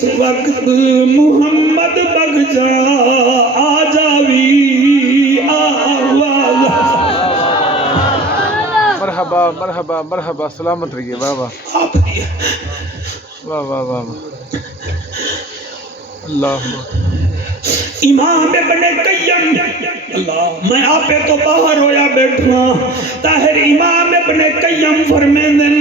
اس وقت محمد بخشا آ جاوی آواز مرحبا مرحبا مرحبا سلامت رہیے واہ واہ آپ واہ واہ واہ واہ اللہ امام ابن قیم اللہ میں آپ تو باہر ہویا بیٹھا طاہر امام ابن قیم فرمیندن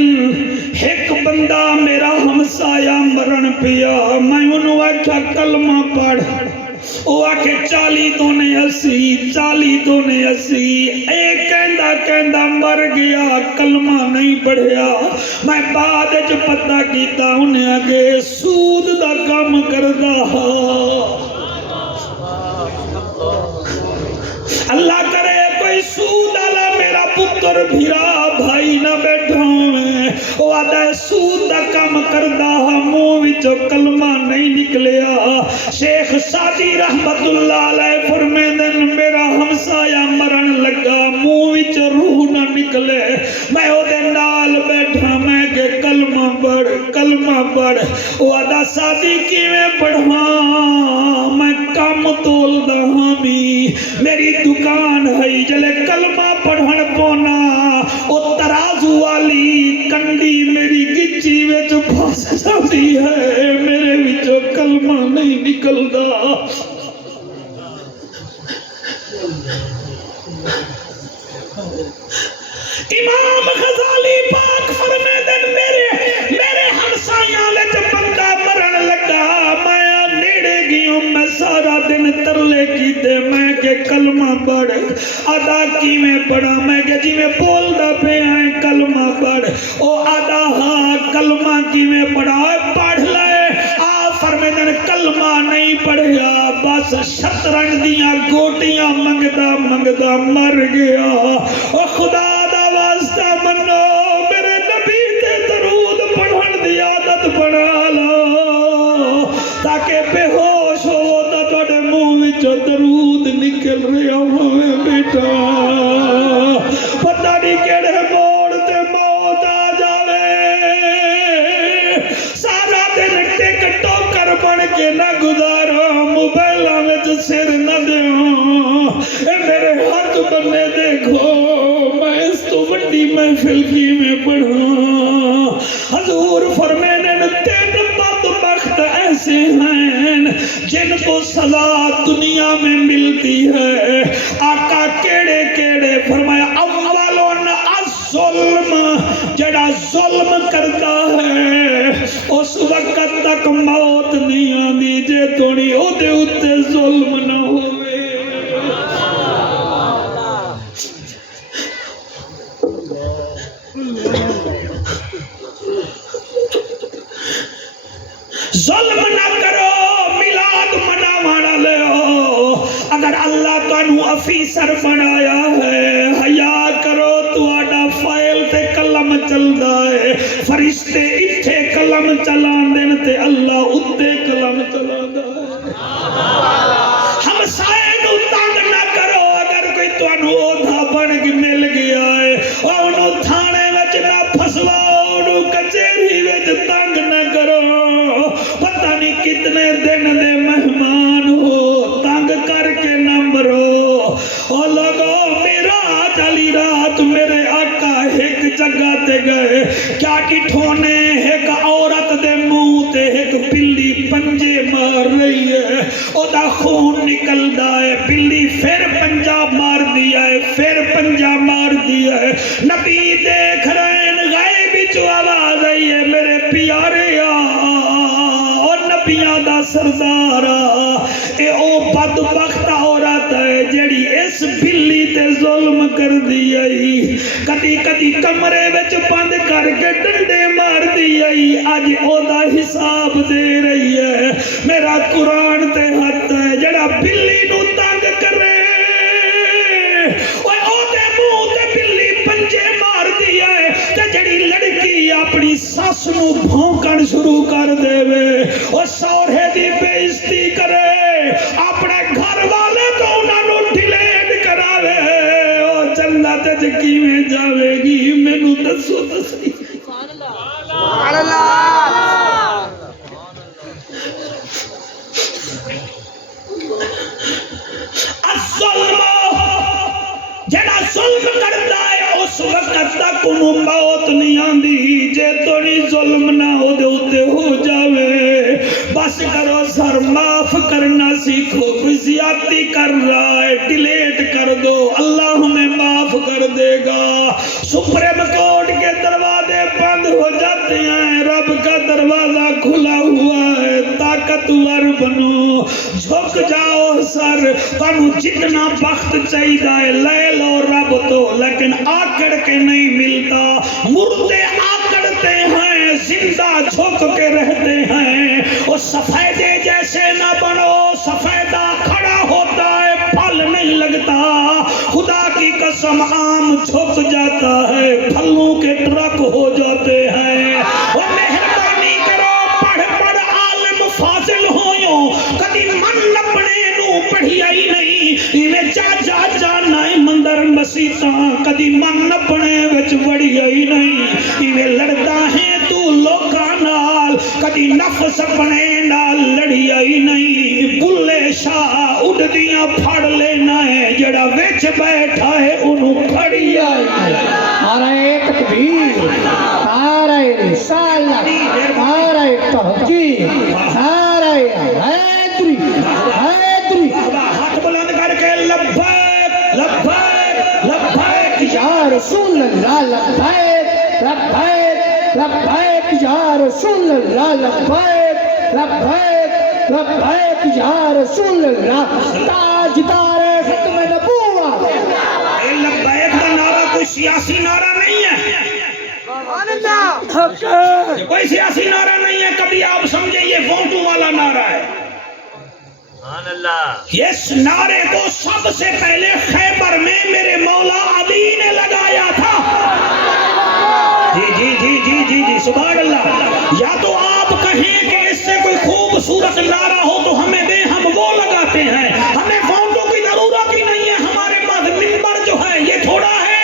ایک بندہ میرا ہمسایہ مرن پیا میں انہوں آکھا کلمہ پڑھ وہ آکھے 40 دونے 80 40 دونے 80 ایک کہندہ مر گیا کلمہ نہیں پڑھیا میں بعد جو پتہ کیتا انہیں آگے سود دا کام کردہ اللہ کرے کوئی سود والا میرا پتر بھیرا بھائی نہ بیٹھا میں وہ آدھا سود دا کام کردہ منہ وچوں کلمہ نہیں نکلیا شیخ سعدی رحمت اللہ علیہ فرمیندن میرا ہمسایہ مرن لگا منہ وچوں روح نہ نکلے میں او دے نال بیٹھا میں کہ کلمہ پڑھ وہ آدھا سعدی کیویں پڑھاں میں کام تول دا ہامی میری دکان ہے جلے کلمہ پڑھن پونا او ترازو والی کنڈی میری گچی وچ پھس جاتی ہے میرے وچوں کلمہ نہیں نکلدا امام غزالی پاک فرمیندن میرے ہمسایاں وچ بندہ مرن لگا میں نیڑے گیوں میں سارا دن ترلے کیتے میں کہ کلمہ پڑھ ادا کی میں پڑھا میں کہ جی میں بول دا پہ آئیں کلمہ پڑھ او ادا ہاں کلمہ کی میں پڑھا پڑھ لائے فرمیدن کلمہ نہیں پڑھیا بس شطرنج دیاں گوٹیاں منگدا مر گیا او خدا دا واسطہ منو میرے نبی تے درود پڑھن دی عادت بنا لو تاکہ بے ہوش ہو تا تواڈے منہ وچوں درود نکل رہا ہوے بیٹا پتہ نہیں کیڑے موڑ تے موت آ جاوے سارا دن ٹک ٹوکر بن کے نہ گزارو موبائلاں وچ سر نہ دیو اے میرے ہاتھ بننے دیکھو میں اس تو وڈی محفل کی میں پڑھاں حضور فرمیندن تین بدبخت ایسے ہیں جن کو سزا دنیا میں ملتی ہے آقا کیڑے کیڑے فرمایا اولون الظلم جڑا ظلم کرتا ہے اس وقت تک موت نہیں آندی جے تھوڑی او دے اتے ظلم نہ ہوئے ظلم نہ کرو میلاد مناوانا لے ہو اگر اللہ تانوں افیسر بنایا ہے حیا کرو تواڈا فائل تے قلم چلدا ہے فرشتے اتھے قلم چلان دین تے اللہ اتے قلم چلاندا ہے ہمسائے نو تنگ نہ کرو اگر کوئی تانوں عہدہ بن کے مل گیا ہے اونوں تھانے وچ نہ پھسواؤ اونوں کچہری وچ تنگ نہ کرو پتہ نہیں کتنے دن دے مہمان ہو تنگ کر کے نہ مرو او لوگو میرا چلی رات میرے آقا ایک جگہ تے گئے کیا کٹھونے ایک عورت دے منہ تے ایک بلی پنجے مار رہی ہے او دا خون نکل دا ہے بلی پھر پنجا مار دیا ہے پھر پنجا مار دیا ہے نبی دیکھ رہے ہیں غیب جو آواز آئی ہے میرے پیارے نبیاں دا سردارا اے او بدبخت عورت ہے جیڑی اس بلی تے ظلم کر دی آئی کدی کدی کمرے وچ بند کر کے ڈنڈے مار دی آئی آج او دا حساب دے رہی ہے میرا قرآن تے ہاتھ ہے جیڑا بلی نو تنگ کرے او دے منہ تے بلی پنجے مار دی ہے تے جیڑی لڑکی اپنی ساس نو بھونکن شروع کر دے وے او سورے دی بے عزتی کرے اپنے گھر والے تو انہاں نو ڈیلیٹ کراوے او جنت وچ کیویں جاوے گی مینوں دسو تے صحیح سبحان اللہ نو موت نہیں آندی جے توڑی ظلم نہ ہو دے اتے ہو جاوے بس کرو سر معاف کرنا سیکھو کوئی زیادتی کر رہا ہے ڈیلیٹ کر دو اللہ ہمیں معاف کر دے گا سپریم کورٹ کے دروازے بند ہو جاتے ہیں رب کا دروازہ کھلا ہوا ہے طاقتور بنو جھک جاؤ سر تنو جتنا بخت چاہیے لے لو رب تو لیکن آکڑ کے نہیں ملتا مردے آکڑتے ہیں زندہ جھک کے رہتے ہیں وہ سفیدے جیسے نہ بنو سفیدہ کھڑا ہوتا ہے پھل نہیں لگتا خدا کی قسم آم جھک جاتا ہے پھلوں کے ٹرک ہو جاتے ہیں وہ مہربانی کرو پڑھ پڑھ عالم فاضل ہویوں کدی من نپنے نو پڑھی آئی نہیں میں جا جا جانا مندر مسیطاں کدی من نپنے وچ وڑی آئی نہیں میں لڑتا ہے تو لوکاں نال کدی نفس اپنے نال لڑی آئی نہیں بلے شاہ اڑ دیاں پھڑ لینا ہے جڑا وچ بیٹھا ہے انہوں پھڑی آئی نعرہ تکبیر نعرہ رسالت نعرہ تحقیق نعرہ حیدری حیدری ہاتھ بلند کر کے لبیک لبیک لبیک یا رسول اللہ لبیک لبیک لبیک یا رسول اللہ لبیک لبیک لبیک یا رسول اللہ تاجدار ختم نبوت لبیک کا نعرہ کوئی سیاسی نعرہ نہیں ہے کوئی سیاسی نعرہ نہیں ہے کبھی آپ سمجھے یہ ووٹوں والا نعرہ ہے اس نعرے کو سب سے پہلے خیبر میں میرے مولا علی نے لگایا تھا جی جی جی جی جی جی سبحان اللہ یا تو آپ کہیں کہ اس سے کوئی خوبصورت نعرہ ہو تو ہمیں دیں ہم وہ لگاتے ہیں ہمیں ووٹوں کی ضرورت ہی نہیں ہے ہمارے پاس منبر جو ہے یہ تھوڑا ہے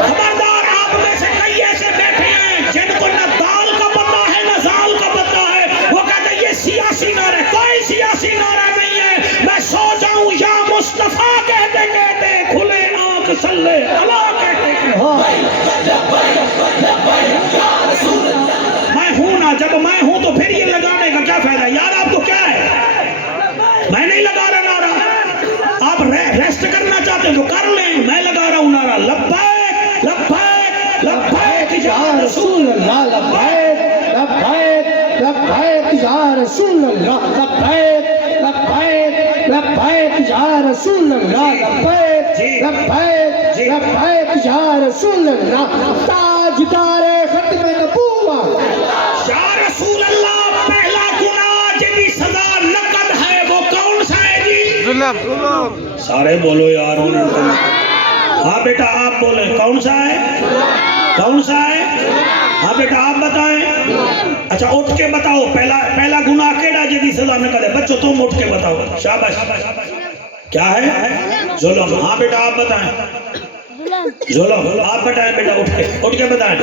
خبردار آپ میں سے کئی ایسے بیٹھے ہیں جن کو نہ دال کا پتہ ہے نہ زال کا پتہ ہے وہ کہتے ہیں یہ سیاسی نعرہ کوئی سیاسی نعرہ نہیں ہے میں سو جاؤں یا مصطفیٰ کہتے کہتے کھلے آنکھ صلی اللہ کہتے میں ہوں نا جب میں ہوں تو پھر یہ لگانے کا کیا فائدہ یار آپ کو کیا ہے میں نہیں لگا رہا نعرہ آپ ریسٹ کرنا چاہتے ہیں تو کر لیں میں لگا رہا ہوں نعرہ لبیک لبیک لبیک یا رسول اللہ لبیک لبیک لبیک یا رسول اللہ لبیک لبیک لبیک یا رسول اللہ لبیک لبیک لبیک یا رسول اللہ تاجدار ختم نبوت یا رسول اللہ پہلا گناہ جدی سزا نقد ہے وہ کون سا ہے جی ظلم سارے بولو یار ہاں بیٹا آپ بولے کون سا ہے کون سا ہے ہاں بیٹا آپ بتائیں اچھا اٹھ کے بتاؤ پہلا گناہ کیڑا جدی سزا نقد ہے بچوں تم اٹھ کے بتاؤ شاباش کیا ہے ظلم ہاں بیٹا آپ بتائیں ظلم آپ بتائیں بیٹا اٹھ کے بتائیں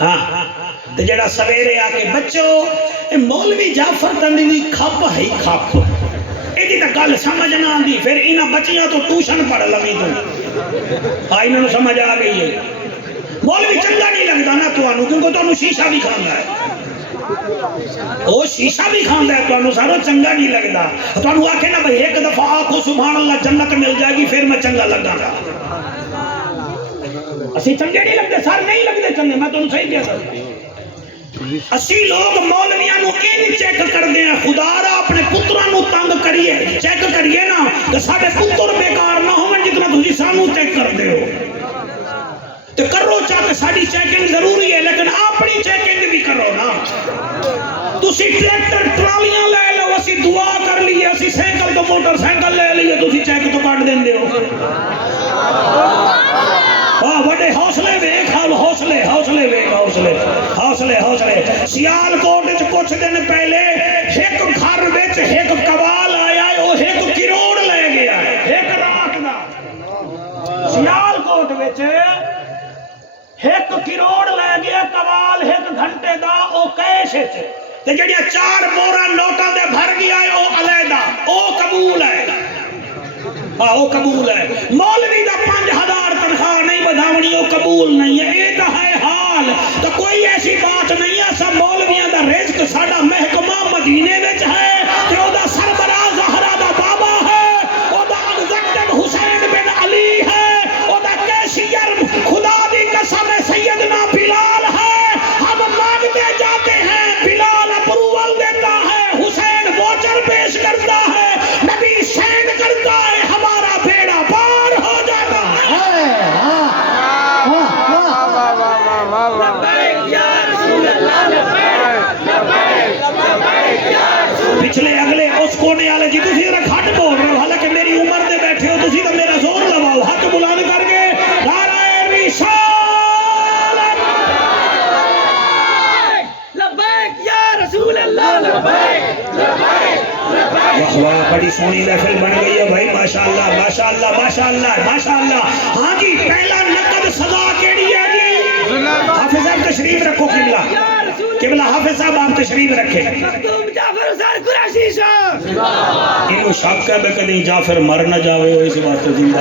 ہاں تو جڑا سویرے آ کے بچوں مولوی جعفر تندوی کھپ ہے کھپ ایدی تا گل سمجھ نہ آندی پھر انہاں بچیاں تو ٹیوشن پڑھ لوی تو انہاں نوں سمجھ آ گئی ہے مولوی چنگا نہیں لگتا نا تانوں کیونکہ تانوں شیشہ بھی کھاندا ہے وہ شیشہ بھی کھاندا ہے تانوں سارا چنگا نہیں لگتا تانوں آکھے نا بھئی ایک دفعہ آکھو سبحان اللہ جنت مل جائے گی پھر میں چنگا لگا گا اسی چنگے نہیں لگتے سر نہیں لگتے چنگے میں تانوں صحیح کہتا اسی لوگ مولویاں نو این چیک کر دیں خدا را اپنے پتراں نو تنگ کریے چیک کریے نا کہ ساڈے پتر بیکار نہ ہون جتنا تسی سانو چیک کردے ہو تے کرو چیک ساڈی چیکنگ ضروری ہے لیکن اپنی چیکنگ بھی کرو نا تسی ٹریکٹر ٹرالیاں لے لو اسی دعا کر لیے اسی سائیکل تو موٹر سائیکل لے لیے تسی چیک تو کٹ دیندے ہو بڑے حوصلے ویکھ حوصلے حوصلے ویکھ حوصلے حوصلے حوصلے سیال کوٹ وچ کچھ دن پہلے ایک گھر وچ ایک قوال آیا ہے وہ ایک کروڑ لے گیا ہے ایک رات دا سیال کوٹ وچ ایک کروڑ لے گیا قوال ایک گھنٹے دا او کیش وچ تے جڑیاں 4 مورا نوٹاں دے بھر گیا ہے او علیحدہ او قبول ہے وہ قبول ہے مولوی دا 5000 تنخواہ نہیں بدھاونی وہ قبول نہیں ہے یہ تو ہے حال تو کوئی ایسی بات نہیں ہے سب مولویاں دا رزق ساڈا محکمہ مدینے وچ ہے کہ او دا سربراہ زہرا دا بابا ہے او دا ایگزیکٹو حسین بن علی ہے او دا کیشیئر خدا دی قسم سیدنا بلال ہے ہم مانگتے جاتے ہیں بلال اپروول دیتا ہے حسین ووچر پیش کرتا ہے نبی سینڈ کرتا ہے ہمارا بیڑا پار ہو جاتا ہے پچھلے اگلے اس کونے والے جی تسی ذرا کھٹ بول رہے ہو حالانکہ میری عمر دے بیٹھے ہو تسی تو میرا زور لواؤ ہاتھ بلند کر کے نعرہ رسالت لبیک یا رسول اللہ لبیک لبیک واہ واہ بڑی سونی محفل بن گئی ہے بھائی ماشاءاللہ ماشاءاللہ ماشاءاللہ ماشاءاللہ ہاں جی پہلا نقد سزا کیڑی ہے جی حافظ صاحب تشریف رکھو قبلہ حافظ صاحب آپ تشریف رکھے مختوم جعفر حسین قریشی صاحب انہوں شک ہے بے کدیں جعفر مر نہ جاوے ہو اس بات زندہ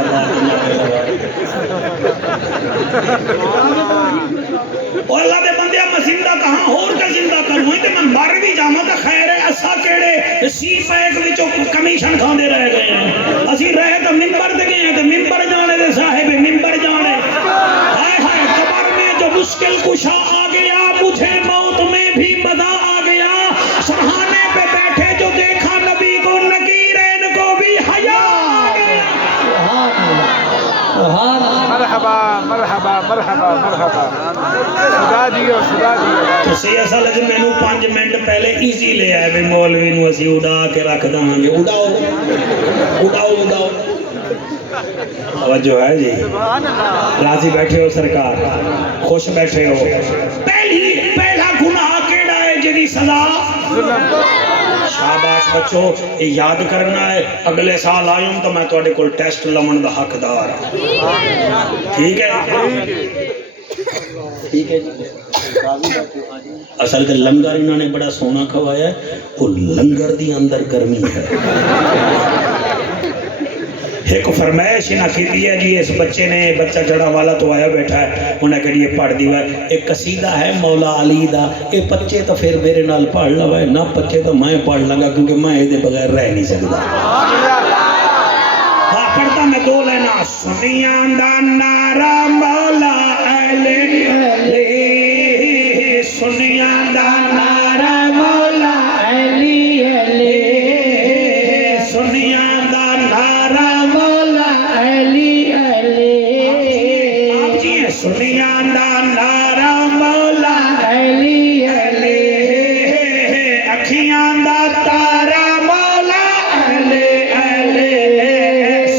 اور اللہ دے بندے میں زندہ کہاں اور کا زندہ کروں تے میں مر بھی جاواں تے خیر ہے اسا کیڑے سی پیک وچوں کمیشن کھاندے رہ گئے ہیں اسی رہے تو منبر تے گئے ہیں تے منبر جانے دے صاحب منبر جانے ہائے ہائے قبر میں جو مشکل کشا آ گیا مجھے موت میں بھی مزہ آ گیا سرحانے پہ بیٹھے جو دیکھا نبی کو نکیرین کو بھی حیا آ گیا مرحبا مرحبا مرحبا مرحبا خدا دیو تو سی اصل ہے میں نو 5 منٹ پہلے ایزی لے آئے بھی مولوی نو اسی اڑا کے رکھ داں گے اڑاؤ اڑاؤ اڑاؤ توجہ ہے جی راضی بیٹھے ہو سرکار خوش بیٹھے ہو پہلا گناہ کیڑا ہے جدی سزا شاباش بچو یہ یاد کرنا ہے اگلے سال آئیں تو میں تواڈے کول ٹیسٹ لمن دا حقدار ٹھیک ہے ٹھیک ہے اصل کے لنگر انہوں نے بڑا سونا کھوایا ہے وہ لنگر دی اندر گرمی ہے ایک فرمائش نہ کیتی ہے جی اس بچے نے بچہ جڑا والا تو آیا بیٹھا ہے انہیں کہ یہ پڑھ دیوا ہے ایک قصیدہ ہے مولا علی دا اے بچے تو پھر میرے نال پڑھ لوا ہے نہ بچے تو میں پڑھ لگا کیونکہ میں یہ بغیر رہ نہیں سکتا ہاں پڑھتا میں 2 لینا سنیاں دا نعرہ مولا علی سنیاں دا نعرہ مولا علی سنیاں دا نعرہ سنیاں دا نعرہ مولا علی علی اکھیاں دا تارا مولا علی علی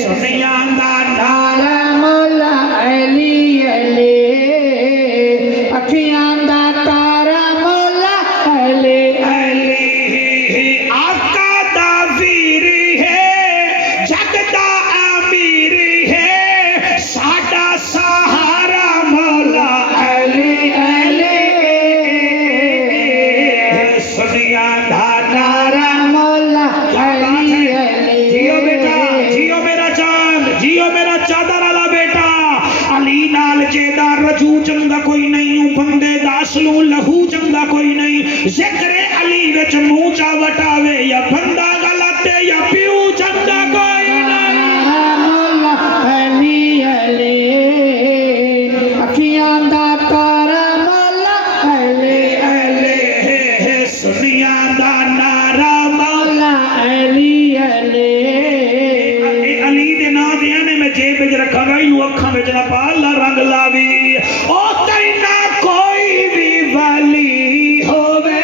سنیاں دا نعرہ مولا علی علی اکھیاں دا تارا مولا علی علی آقا دا ویر ہے جگ دا امیر ہے ساڈا سہارا رجوع چنگا کوئی نہیں بندے داسلو لہو چنگا کوئی نہیں ذکر علی وچ منہ چا وٹاوے یا بندہ غلط یا پیو چنگا کوئی نہیں علی علی اکھیاں دا تارا مولا علی علی سنیاں دا نعرہ مولا علی علی علی دے نا دیاں نے میں جیب وچ رکھا گا اینو اکھاں وچ نہ پا اللہ رنگ لاوی او تینا کوئی بھی ولی ہووے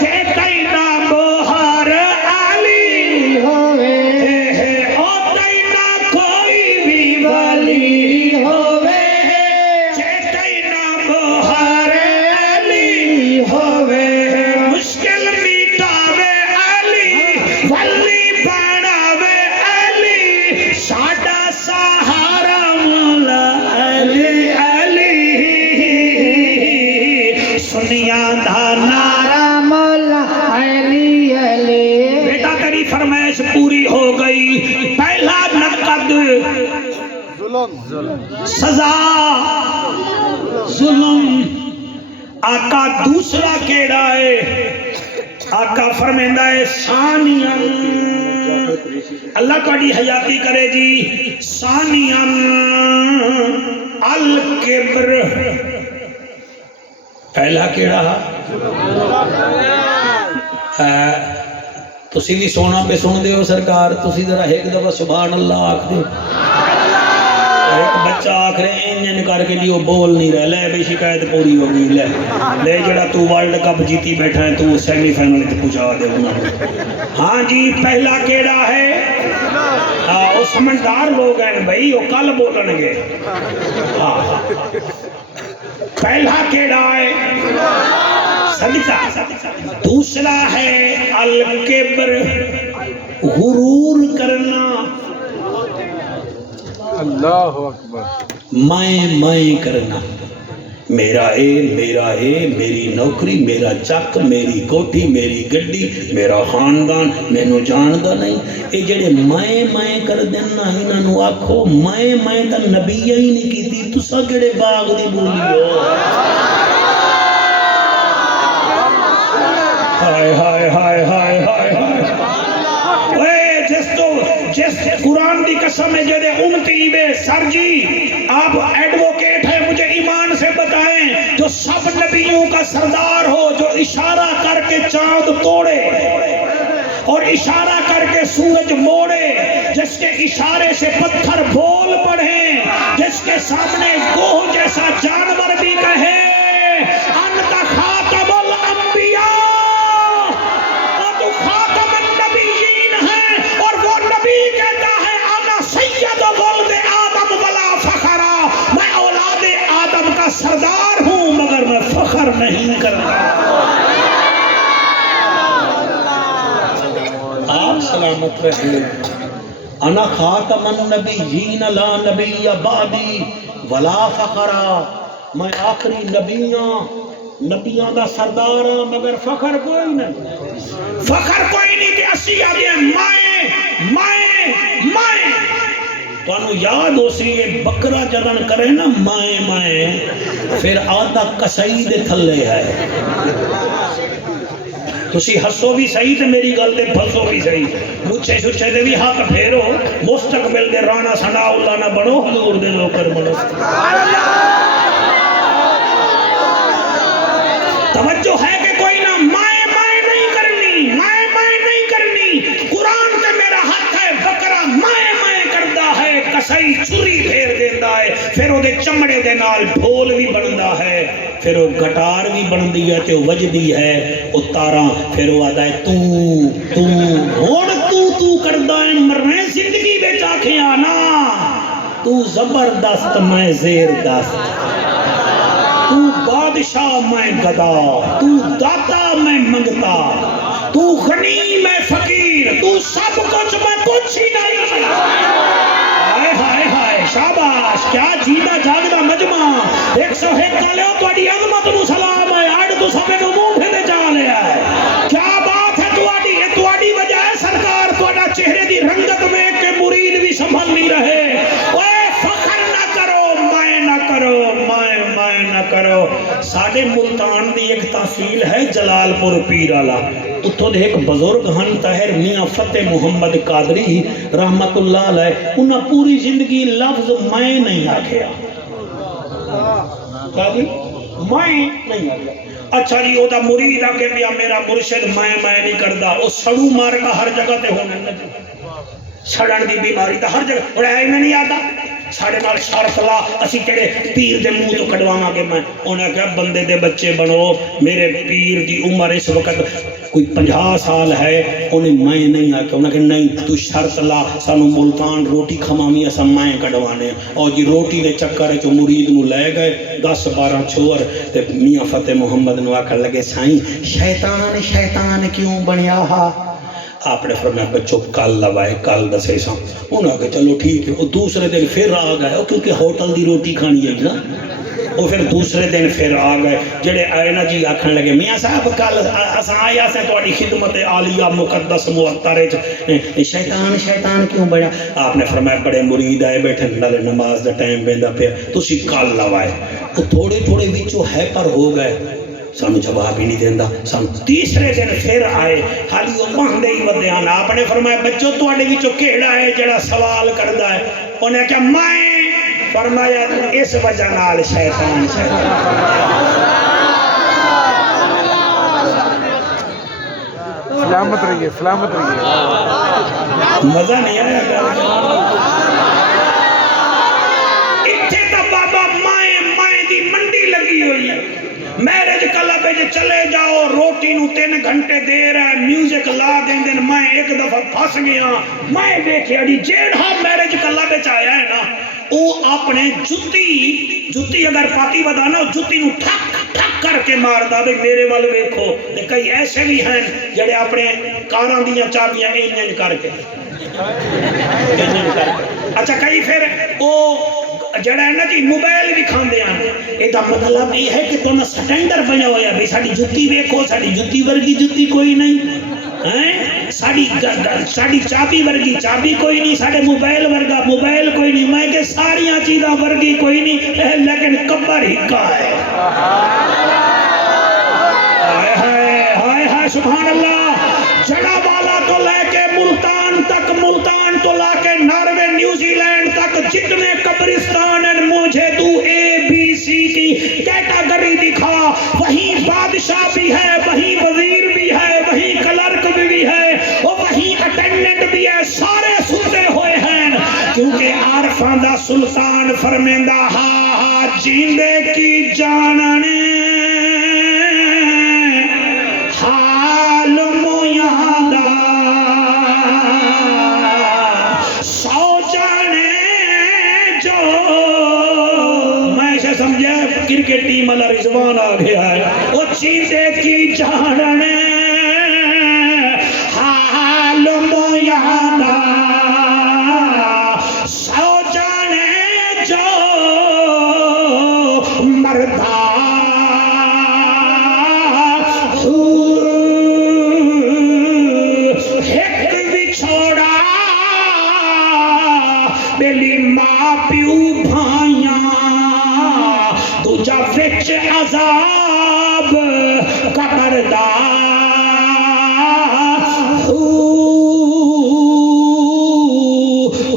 جے تینا بہار علی ہووے او تینا کوئی بھی ولی ہووے جے تینا بہار علی ہووے مشکل مٹاوے علی ولی بناوے علی ساڈا سہارا مولا علی علی سنیاں دا نعرہ مولا علی علی بیٹا تیری فرمائش پوری ہو گئی پہلا سزا ظلم۔ آقا دوسرا کیڑا ہے؟ آقا فرمیندہ ہے ثانیاً، اللہ تہاڈی حیاتی کرے جی، ثانیاً الکبر۔ پہلا کیڑا؟ تسی بھی سونا پہ سن دے ہو سرکار، تسی ذرا ایک دفعہ سبحان اللہ آکھ دے۔ ایک بچہ آکھ رہے انجن کر کے جی وہ بول نہیں رہا، لے بھی شکایت پوری ہو گئی، لے جڑا تو ورلڈ کپ جیتی بیٹھا ہے تو سیمی فائنل تک پہنچا دے انہوں۔ ہاں جی پہلا کیڑا ہے؟ وہ سمجھدار لوگ ہیں بھائی، وہ کل بولن گے۔ پہلا کیڑا ہے؟ صدقہ۔ دوسرا ہے الکبر، غرور کرنا، اللہ اکبر، میں کرنا، میرا اے میری نوکری، میرا چک، میری کوٹھی، میری گڈی، میرا خاندان مینوں جاندا نہیں۔ اے جڑے میں کر دینا انہاں نوں آکھو میں تا نبی ہی نہیں کیتی، تساں کیڑے باغ دی بولی ہو؟ ہائے ہائے ہائے ہائے ہائے ہائے، جس قرآن دی قسم ہے جدے امتی بے سر جی، آپ ایڈوکیٹ ہیں، مجھے ایمان سے بتائیں، جو سب نبیوں کا سردار ہو، جو اشارہ کر کے چاند توڑے اور اشارہ کر کے سورج موڑے، جس کے اشارے سے پتھر بول پڑے، جس کے سامنے گوہ جیسا جانور بھی کہے انت خاتم الانبیاء، اور تو خاتم النبیین ہے، اور وہ نبی کہتا ہے انا سید ولد آدم ولا فخرا، میں اولاد آدم کا سردار ہوں مگر میں فخر نہیں کرتا۔ آپ سلامت رہے۔ انا خاتم النبیین لا نبی بعدی ولا فخرا، میں آخری نبیاں دا سردار ہوں مگر فخر کوئی نہیں۔ فخر کوئی نہیں کہ اسی آدھے میں تو انہوں یاد ہو سی یہ بکرا جدن کرے نا میں پھر آدھا کسائی دے تھلے ہے۔ تسی ہسو بھی صحیح تے میری گل دے پھسو بھی صحیح، مجھے سچے دے بھی ہاتھ پھیرو، مستقبل دے رانا ثنا اللہ نہ بنو، حضور دے نوکر بنو۔ توجہ ہے کہ کوئی نہ میں نہیں کرنی، میں نہیں کرنی، قرآن تے میرا ہاتھ ہے، بکرا میں کردا ہے، کسائی چھری پھیر دیندا ہے، پھر وہ دے چمڑے دے نال ڈھول بھی بندا ہے، پھر وہ گٹار بھی بندی ہے تے وجدی ہے، وہ تاراں پھر وہ آدھا ہے تو کردا ہے مرنے زندگی بچ آکھیاں نا، تو زبردست میں زیر دست، تو بادشاہ میں گدا، تو داتا میں منگتا، تو غنی میں فقیر، تو سب کچھ میں کچھ ہی نہیں۔ ہائے ہائے ہائے، شاباش، کیا جیتا جاگدا مجمع، 101 کالے تو اڈی عظمت نو سلام ہے، اڈ تو سمے نو منہ پھیندے جا لیا ہے، کیا بات ہے تو اڈی وجہ ہے سرکار تہاڈا چہرے دی رنگت میں کہ مرید بھی سنبھل نہیں رہے۔ اوے فخر نہ کرو، میں نہ کرو۔ ساڈے ملتان دی ایک تحصیل ہے جلال پور پیر والا، اتھوں دے ایک بزرگ ہن طاہر میاں فتح محمد قادری رحمت اللہ علیہ، انہاں پوری زندگی لفظ میں نہیں آکھیا، میں نہیں آکھیا۔ اچھا جی وہ دا مرید آ کے پیا میرا مرشد میں نہیں کردا، وہ سڑو مار کا ہر جگہ تے ہونے لگے، سڑن دی بیماری تا ہر جگہ، اور ہے میں نہیں آتا ساڑھے نال شرط لا اسی کہڑے پیر دے منہ تو کڑوانا گے۔ میں انہیں کہا بندے دے بچے بنو، میرے پیر دی عمر اس وقت کوئی 50 سال ہے، انہیں میں نہیں آکے، انہیں کہا نہیں تو شرط لا سانو ملتان روٹی کھمامی اسا میں کڑوانے، اور جی روٹی دے چکر ہے جو مرید نو لے گئے 10-12 چھوڑ تے میاں فتح محمد نو آکھا لگے سائیں شیطان کیوں بنیا ہا؟ آپ نے فرمایا بچوں کل لوائے کل دسے سا، انہوں نے کہا چلو ٹھیک ہے۔ وہ دوسرے دن پھر آ گئے کیونکہ ہوٹل دی روٹی کھانی ہے نا، وہ پھر دوسرے دن پھر آ گئے جڑے آئے نا جی آکھن لگے میاں صاحب کل اساں آیا سے تہاڈی خدمت عالیہ مقدس معطر شیطان شیطان کیوں بڑا؟ آپ نے فرمایا بڑے مرید آئے بیٹھے نالے نماز دا ٹائم بیندا پیا تسی کل لوائے وہ تھوڑے تھوڑے وچوں ہیپر ہو گئے سانو جواب ہی نہیں دیندا سانو تیسرے دن پھر آئے حالی وہ باندے ہی ودیان آپ نے فرمایا بچوں تواڈے وچوں کیڑا ہے جڑا سوال کردا ہے انہیں کہا میں فرمایا اس وجہ نال شیطان سلامت رہیے سلامت رہیے مزہ نہیں آیا اتھے تا بابا مائیں دی منڈی لگی ہوئی ہے میرج کلب جو چلے جاؤ روٹی نو 3 گھنٹے دیر ہے میوزک لا دیں دن میں ایک دفعہ پھنس گیا میں دیکھیا جی جیڑا میرج کلب آیا ہے نا وہ اپنے جتی اگر پاتی بدا نا جتی نو ٹھک ٹھک کر کے مار دا بھئی میرے والے دیکھو کئی ایسے بھی ہیں جڑے اپنے کاراں دیاں چابیاں انجن کر کے اچھا کئی پھر وہ جڑا ہے نا جی موبائل بھی کھاندے ہیں یہ دا مطلب یہ ہے کہ تم سٹینڈر بنا ہویا بھئی ساڈی جتی ویکھو ساڈی جتی ورگی جتی کوئی نہیں ساڈی چابی ورگی چابی کوئی نہیں ساڈے موبائل ورگا موبائل کوئی نہیں میں کہ ساریاں چیزاں ورگی کوئی نہیں لیکن کبر ہی کا ہے ہائے ہائے سبحان اللہ جڑا والا تو لے کے ملتان تک ملتان تو لا کے ناروے نیوزی لینڈ تک جتنے قبرستان ہیں مجھے تو اے بی سی کی کیٹاگری دکھا وہیں بادشاہ بھی ہے وہیں وزیر بھی ہے وہیں کلرک بھی ہے اور وہیں اٹینڈنٹ بھی ہے سارے سوتے ہوئے ہیں کیونکہ عارفاں دا سلطان فرمیندہ ہا جیندے کی جاننے کرکٹ ٹیم والا رضوان آ گیا ہے وہ چیزیں کی جاننے حال مویانا سو جانے جو مردہ ایک بھی چھوڑا میری ماں پیو بھائیاں تجھا وچ عذاب قبر دا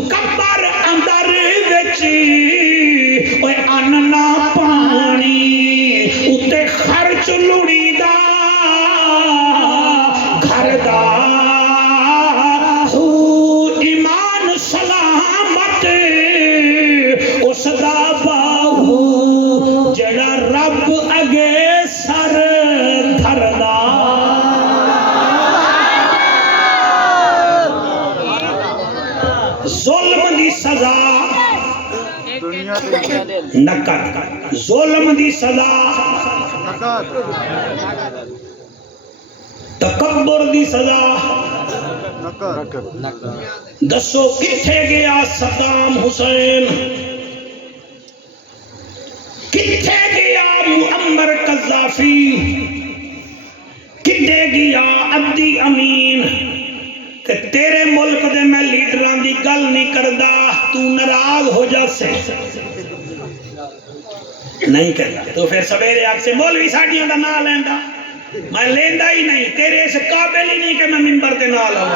قبر اندر وچ اوے ان نہ پانی اتے خرچ لڑی دا گھر دا ایمان سلامت اس دا باہو جڑا رب اگے سر دھردا ظلم دی سزا نکت ظلم دی سزا تکبر دی سزا دسو کتھے گیا صدام حسین کتھے گیا معمر قذافی کتھے گیا عبدی امین کہ تیرے ملک دے میں لیڈران دی گل نہیں کردا تو ناراض ہو جا سے نہیں کردا تو پھر سویرے آگ سے مولوی ساڑیوں دا نہ لیندا میں لیندا ہی نہیں تیرے اس قابل ہی نہیں کہ میں منبر تے نہ لاؤں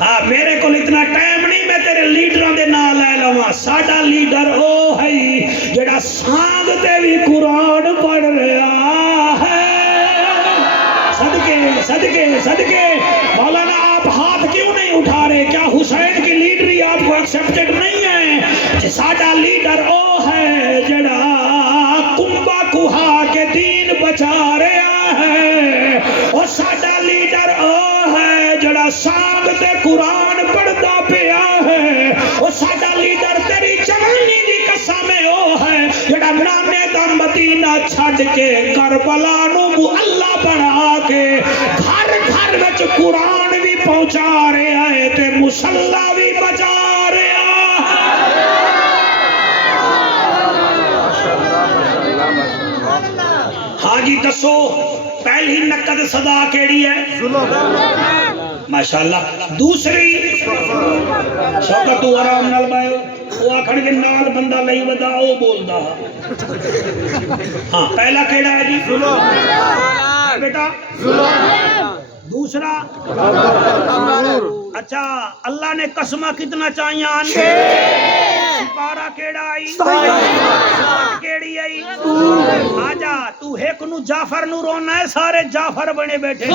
ہاں میرے کو اتنا ٹائم نہیں میں تیرے لیڈران دے نہ لے لواں ساڈا لیڈر او ہے جڑا سانگ تے بھی قرآن پڑھ رہا ہے صدقے مولانا آپ ہاتھ کیوں نہیں اٹھا رہے کیا حسین کی لیڈری آپ کو ایکسپٹڈ نہیں ہے ساڈا لیڈر او ہے جڑا کنبا کوہا کے دین بچا رہا ہے اور ساڈا لیڈر او ہے جڑا سانگ تے قرآن پڑھدا پیا ہے اور ساڈا لیڈر تیری جوانی دی قسم او ہے جڑا نامے دا مدینہ چھڈ کے کربلا نو اللہ بنا کے گھر گھر وچ قرآن بھی پہنچا رہا ہے تے مصلا بھی بچا رہا ہاں جی دسو پہلی نقد صدا کیڑی ہے؟ ماشاءاللہ. دوسری شوکت تو آرام نال بائے وہ آکھن کے نال بندہ لئی ودا وہ بولدا. ہاں پہلا کیڑا ہے جی؟ بیٹا دوسرا اچھا اللہ نے قسمہ کتنا چاہیے آن کے سپارہ کیڑا آئی کیڑی آئی آجا تو ایک نو جعفر نو رونا ہے سارے جعفر بنے بیٹھے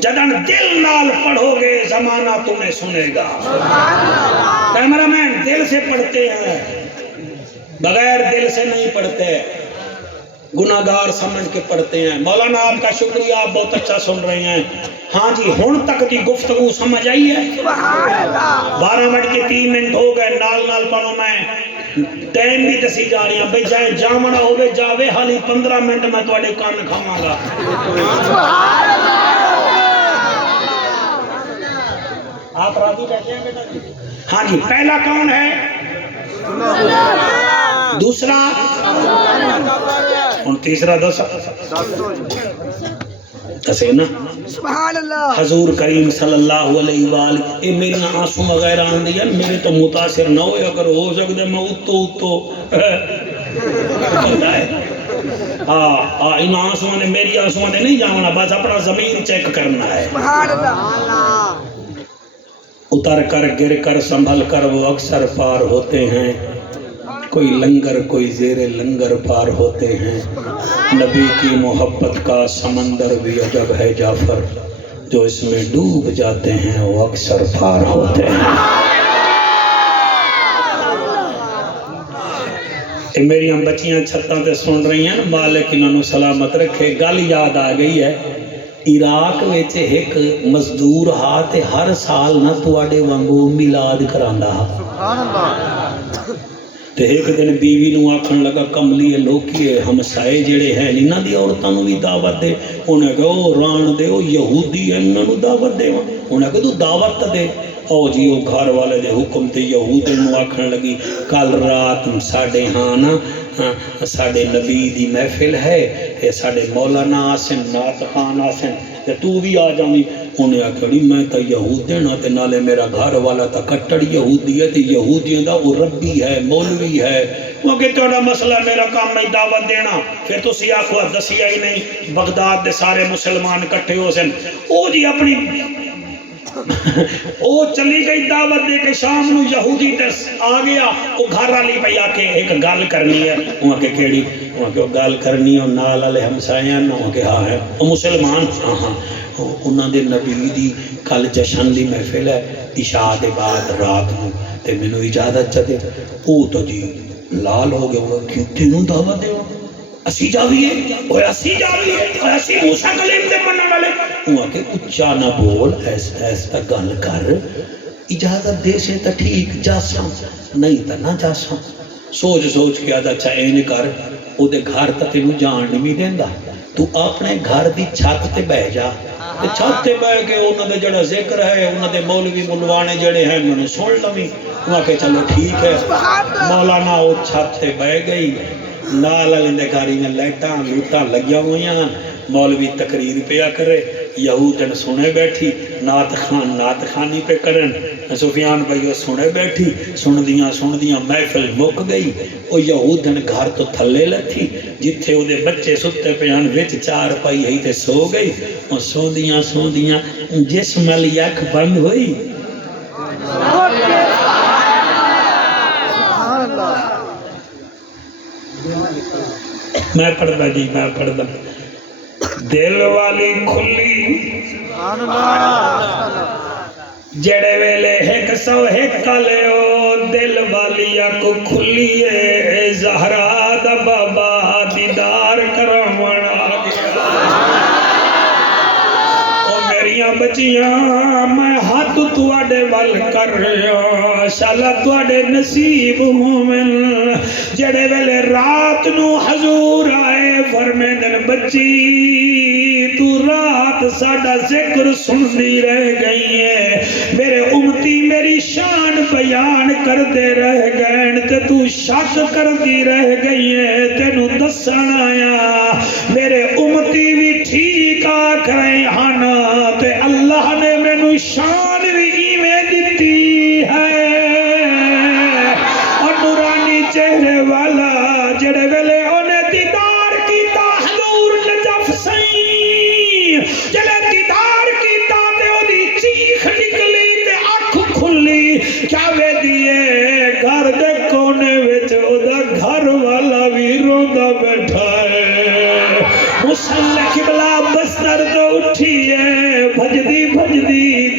جدن دل نال پڑھو گے زمانہ تمہیں سنے گا. کیمرہ مین دل سے پڑھتے ہیں بغیر دل سے نہیں پڑھتے گناہگار سمجھ کے پڑھتے ہیں. مولانا آپ کا شکریہ آپ بہت اچھا سن رہے ہیں. ہاں جی ہن تک دی گفتگو سمجھ آئی ہے 12:03 ہو گئے نال نال پڑھو میں ٹائم بھی دسی جا رہی ہیں بھئی جائے جامنا ہوئے جاوے حالی 15 منٹ میں تواڈے کان کھاواں گا. آپ راضی بیٹھے ہیں بیٹا جی؟ ہاں جی پہلا کون ہے؟ دوسرا اور تیسرا دسے نا سبحان اللہ. حضور کریم صلی اللہ علیہ وآلہ اے میری آنسو وغیرہ آن دیا میرے تو متاثر نہ ہوئے اگر ہو سکتے میں اتو ان آنسوان نے میری آنسوان نے نہیں جانا بس اپنا ضمیر چیک کرنا ہے. سبحان اللہ. اتر کر گر کر سنبھل کر وہ اکثر پار ہوتے ہیں کوئی لنگر کوئی زیر لنگر پار ہوتے ہیں. نبی کی محبت کا سمندر بھی عجب ہے جعفر جو اس میں ڈوب جاتے ہیں وہ اکثر پار ہوتے ہیں. میری ہم بچیاں چھتاں تے سن رہی ہیں مالک انہوں نے سلامت رکھے. گل یاد آ گئی ہے عراق وچ ایک مزدور ہا تے ہر سال نہ تواڈے وانگو میلاد کراندا ہا. سبحان اللہ. تے ایک دن بیوی نو آکھن لگا کملی لوکیے ہمسائے جڑے ہیں انہاں دی عورتاں نو بھی دعوت دے. انہاں کہا او ران دے او یہودی ہیں انہاں نو دعوت دے. انہاں کہا تو دعوت دے. او جی او گھر والے دے حکم تے یہود نو آکھن لگی کل رات ساڈے ہاں نا ساڈے نبی دی محفل ہے تے ساڈے مولانا آسن نعت خان آسن تے تو بھی آ جاویں. انہیں آکھڑی میں تا یہود دینا تے نالے میرا گھر والا تا کٹڑ یہودی ہے تے یہودیاں دا وہ ربی ہے مولوی ہے. وہ کہ توڑا مسئلہ میرا کام میں دعوت دینا. پھر تو سی آخو دسیا ہی نہیں بغداد دے سارے مسلمان کٹھے ہو سن. او جی اپنی او چلی گئی دعوت دے کے شام نو یہودی دس آ گیا. وہ گھر والی پہ آ کے ایک گل کرنی ہے. وہاں کے کیڑی وہاں کے گل کرنی ہے نال والے ہمسایاں وہاں کے ہاں ہے وہ مسلمان ہاں ہاں انہاں دے نبی دی کل جشن دی محفل ہے عشاء دے بعد رات نو تے مینوں اجازت چ دے. او تو جی لال ہو گیا وہ کیوں تینوں دعوت دے اسی جاویے اوے اسی جاویے اوے اسی موسیٰ کلیم دے منن والے. وہاں کے اچھا نہ بول ایسا گل کر اجازت دے سے تا ٹھیک جاساں نہیں تا نہ جاساں. سوچ سوچ کے آدھا اچھا این کر او دے گھر تا تینوں جان نہیں دیندا تو اپنے گھر دی چھت تے بہ جا تے چھت تے بہ کے انہاں دے جڑا ذکر ہے انہاں دے مولوی ملوانے جڑے ہیں انہوں نے سن لویں. وہاں کہ چلو ٹھیک ہے. مولانا وہ چھت تے بہ گئی نال والے گھر میں لائٹاں لوٹاں لگیا ہوئیاں. مولوی تقریر پیا کرے یہودن سنے بیٹھی نعت خانی پہ کرن. سفیان بھائی سنے بیٹھی سن دیاں محفل مک گئی. وہ یہودن گھر تو تھلے لتھی جتھے وہ دے بچے ستے پیان وچ چار پائی ہی تے سو گئی. وہ سو دیاں جسم والی اکھ بند ہوئی. میں پڑھدا جی میں پڑھدا دل والی کھلی جڑے ویلے ایک سو ایک لےو دل والی اک کھلی ہے زہرا دا بابا دیدار کراون آ گیا. او میریاں بچیاں میں ہاتھ تواڈے ول کر رہا شالا تواڈے نصیب مومن جڑے ویلے رات نو حضور آئے فرمیندن بچی تو رات ساڈا ذکر سننی رہ گئی ہے میرے امت امتی میری شان بیان کر دے رہ گئے تے تو شک کر دی رہ گئی ہے تینو دسن آیا میرے امتی بھی ٹھیک آکھ رہے ہاں تے اللہ نے مینو شان بھی ایویں دتی ہے اور نورانی چہرے والا جڑے ویلے انہیں دیدار کیتا حضور نجف سائیں جلے دیدار کیتا تے او دی چیخ نکلی تے آنکھ کھلی کیا وے دیئے گھر دے کونے وچ او دا گھر والا بھی روندا بیٹھا ہے مسلح قبلہ بستر تو اٹھیے بھجدی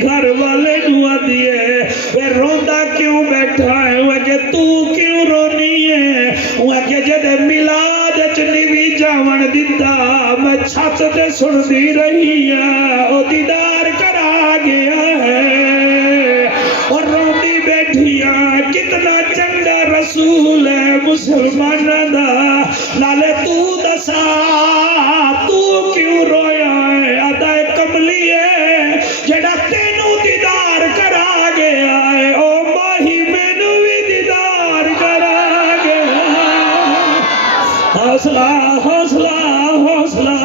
گھر والے نوا دیئے وے روندا کیوں بیٹھا ہے وہ کہ تو کیوں رونی ہے وہ کہ جدے ملاد چنیوی جاون دیتا میں چھت تے سن دی رہی ہے او دیدار کرا گیا ہے اور روندی بیٹھیاں کتنا چنگا رسول ہے مسلمانہ دا نالے تو دسا تو کیوں رویا ہے ادائے کملی ہے جڑا تینو دیدار کرا گیا ہے او ماہی مینو بھی دیدار کرا گیا حوصلہ حوصلہ حوصلہ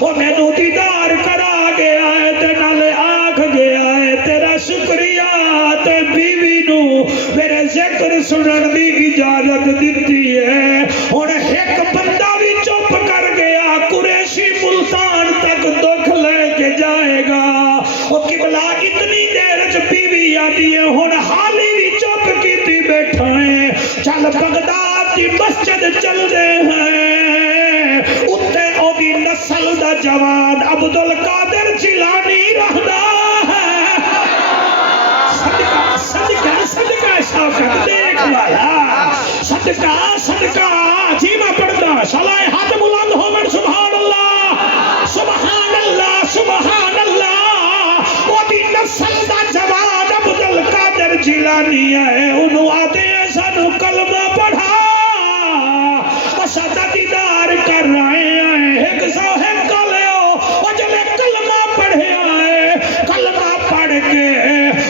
او مینو دیدار کرا گیا ہے تے نالے آکھ گیا ہے تیرا شکریہ تے بیوی نو میرے ذکر سنن دی اجازت دیتی ہے اور ایک بندہ بھی چپ کر گیا قریشی ملتان تک دکھ لے کے جائے گا وہ قبلہ اتنی دیر بیوی آتی ہے ہن حالی بھی چپ کیتی بیٹھا ہے چل بغداد دی مسجد چل دے ہیں اتنے او دی نسل دا جوان عبدالقادر جیلانی رہدا ہے صدقہ شوکت دیکھ والا صدقہ جی میں پڑھتا شلائے ہاتھ بلند ہو گئے سبحان اللہ سبحان اللہ سبحان اللہ وہ دی نسل دا جوان عبدالقادر جیلانی ہے انہوں آتے ہیں سانو کلمہ پڑھا اسادہ دیدار کر رہے ہیں ایک سو ہے کلیو وہ جلے کلمہ پڑھے آئے کلمہ پڑھ کے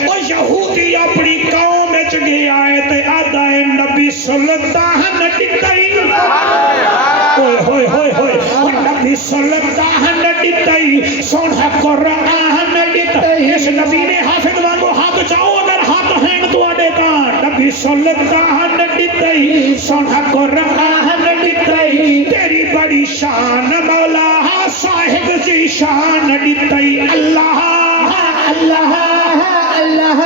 وہ یہودی اپنی قوم میں گیا ہے تے آدھا ہے نبی صلی اللہ علیہ وسلم ہوئے ہوئے ہوئے اور نبی صلی اللہ علیہ وسلم سونا قرآن دیتا اس نبی نے حافظ وانگو ہاتھ چاہو اگر ہاتھ ہیں تو آدھے کان نبی صلی اللہ علیہ وسلم سونا قرآن دیتا تیری بڑی شان مولا صاحب جی شان دیتا اللہ اللہ اللہ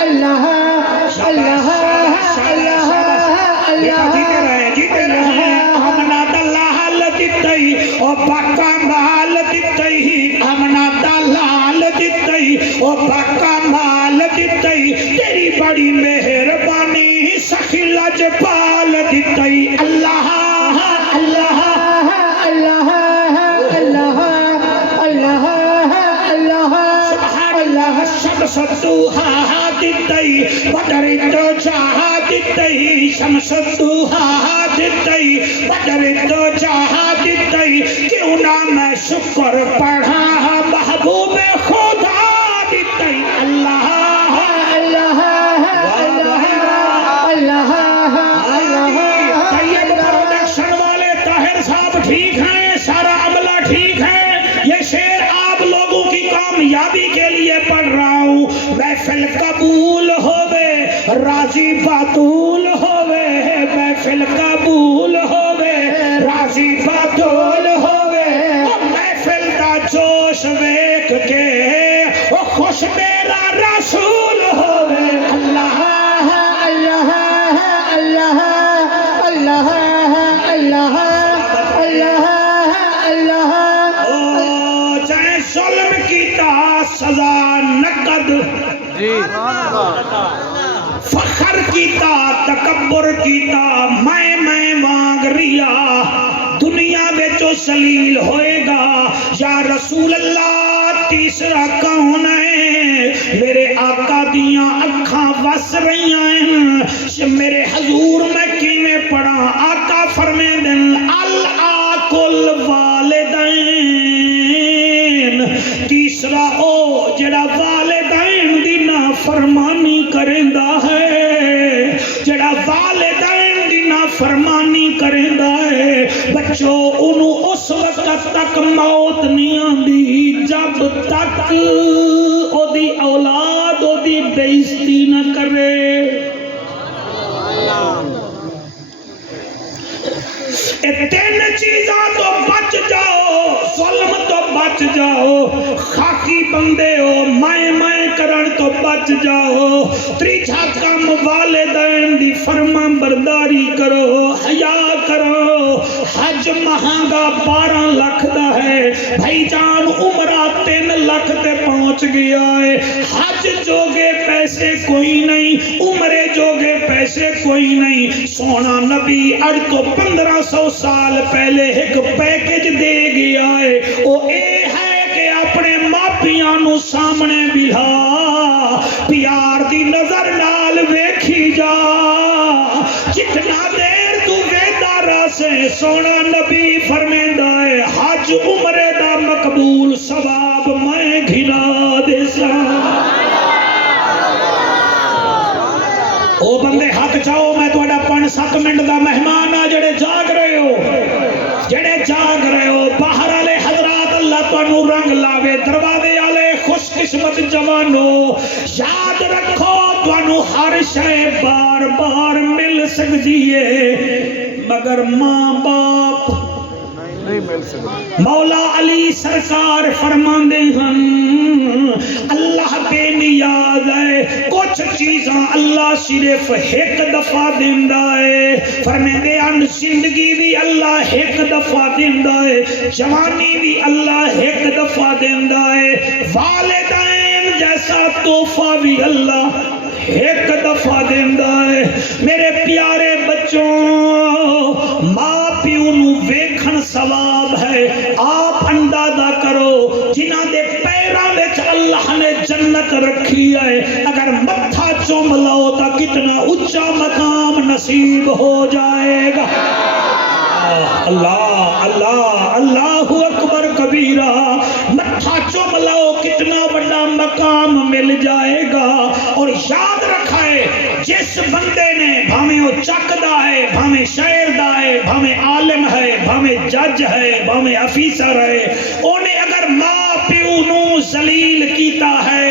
اللہ اللہ اللہ جیتے رہے ہمنا دلال دیتائی او پاکا مال دیتائی ہمنا دلال دیتائی او پاکا مال دیتائی تیری بڑی مہربانی سخی لجپال دیتائی اللہ اللہ اللہ اللہ اللہ اللہ شمس الدوحا دیتائی بدر تو چاہا دیتائی شمس الدوحا دیتائی بدر تو چاہا دیتائی کیوں نہ میں شکر پڑھا محبوب خدا دیتائی اللہ اللہ اللہ اللہ طیب پروڈکشن والے طاہر صاحب ٹھیک ہیں سارا عملہ ٹھیک ہے یہ شعر آپ لوگوں کی کامیابی کے لیے پڑھ رہا ہوں محفل قبول ہوئے راضی باتول ہوئے محفل قبول ہوئے راضی باتول ہوئے محفل دا جوش ویک کے وہ خوش میرا رسول ہوئے اللہ اللہ اللہ اللہ اللہ اللہ اللہ چاہے ظلم کیتا سزا نقد فخر کیتا تکبر کیتا میں مانگ ریا دنیا بچو سلیل ہوئے گا یا رسول اللہ تیسرا کون ہے میرے آقا دیاں اکھاں وس رہی ہیں میرے حضور میں کینے پڑھا آقا فرمے دن العاقل والدین تیسرا او جڑا والدین دی نا فرما بچوں انہوں اس وقت تک موت نہیں آندی جب تک او دی اولاد او دی بےعزتی نہ کرے. تین چیزاں تو بچ جاؤ، ظلم تو بچ جاؤ، خاکی بندے ہو میں کرن تو بچ جاؤ. تیجا کم والدین دی فرما برداری کرو، حیا کرو. حج مہنگا 12 لاکھ دا ہے بھائی جان، عمرہ 3 لاکھ تے پہنچ گیا ہے. حج جوگے پیسے کوئی نہیں، عمرے جوگے پیسے کوئی نہیں. سونا نبی اڑ تو 1500 سال پہلے ایک پیکج دے گیا ہے، وہ اے ہے کہ اپنے ماپیاں نو سامنے بلا پیار دی نظر نال ویکھی جا. جتنا دیر تو ویدا راسے سونا نبی فرمیندہ ہے حج عمرے دا مقبول ثواب میں گھنا دے سا. او بندے ہاتھ چاہو، میں تو اڈا 5-7 منٹ دا مہمان آ جڑے جاگ رہے ہو باہر والے حضرات اللہ تانوں رنگ لاوے. دروازے والے خوش قسمت جوانو یاد رکھو تانوں ہر شے بار بار مل سکتی ہے مگر ماں باپ نہیں مل سکتی. مولا علی سرکار فرماندے ہن اللہ بے نیاز ہے، کچھ چیزاں اللہ صرف ایک دفعہ دیندا ہے. فرمیندے ہن زندگی بھی اللہ ایک دفعہ دیندا ہے، جوانی بھی اللہ ایک دفعہ دیندا ہے، والدین جیسا تحفہ بھی اللہ ایک دفعہ دیندا ہے. میرے پیارے بچوں، ماں پیو نو ویکھن ثواب ہے. آپ اندازہ کرو جنہاں دے پیراں وچ اللہ نے جنت رکھی ہے، اگر متھا چوم لو تا کتنا اونچا مقام نصیب ہو جائے گا. اللہ اللہ اللہ اکبر کبیرہ. متھا چوم لو کتنا بڑا مقام مل جائے گا. اور یاد رکھائے جس بندے نے بھاویں وہ چکدا ہے، بھاویں شاعر دا ہے، بھاویں عالم ہے، بھاویں جج ہے، بھاویں افیسر ہے، انہیں اگر ماں پیو نو ذلیل کیتا ہے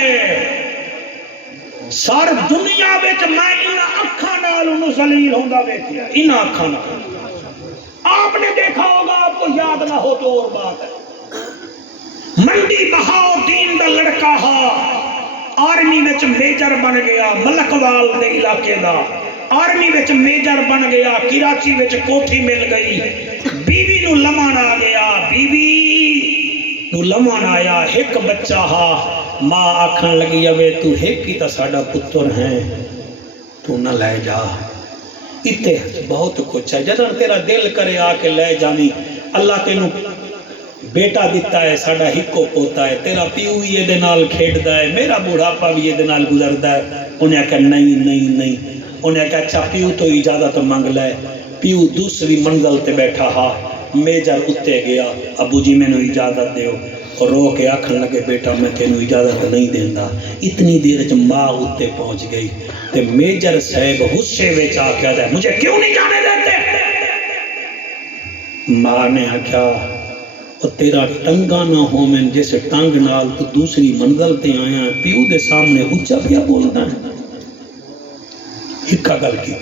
سار دنیا وچ میں انہاں اکھاں نال انہوں ذلیل ہوندا ویکھیا، انہاں اکھاں نال. آپ نے دیکھا ہوگا، آپ کو یاد نہ ہو تو اور بات ہے. منڈی بہاؤدین دا لڑکا ہا آرمی وچ میجر بن گیا، ملکوال دے علاقے دا آرمی وچ میجر بن گیا. کراچی وچ کوٹھی مل گئی، بیوی نو لمن آ گیا، بیوی نو لمن آیا. ایک بچہ ہا، ماں آکھن لگی اوے تو ایک ہی تا ساڈا پتر ہے، تو نہ لے جا، اتے بہت کچھ ہے. جدن تیرا دل کرے آ کے لے جانی، اللہ تینوں بیٹا دیتا ہے، ساڈا ہکو پوتا ہے، تیرا پیو بھی یہ دے نال کھیڑدا ہے، میرا بڑھاپا بھی یہ دے نال گزردا ہے. انہیں کہا نہیں. انہیں کہا اچھا پیو تو اجازت منگ لے. پیو دوسری منزل تے بیٹھا ہا، میجر اتے گیا، ابو جی میں نو اجازت دیو. اور رو کے آکھن لگے بیٹا میں تینوں اجازت نہیں دیندا. اتنی دیر چ ماں اتے پہنچ گئی تے میجر صاحب غصے وچ آ کے آیا مجھے کیوں نہیں جانے دیتے. ماں نے آکھیا اور تیرا ٹنگا نہ ہو میں جس ٹنگ نال تو دوسری منزل تے آیا ہے، پیو دے سامنے اونچا پیا بولنا ہے. ہکا گل کی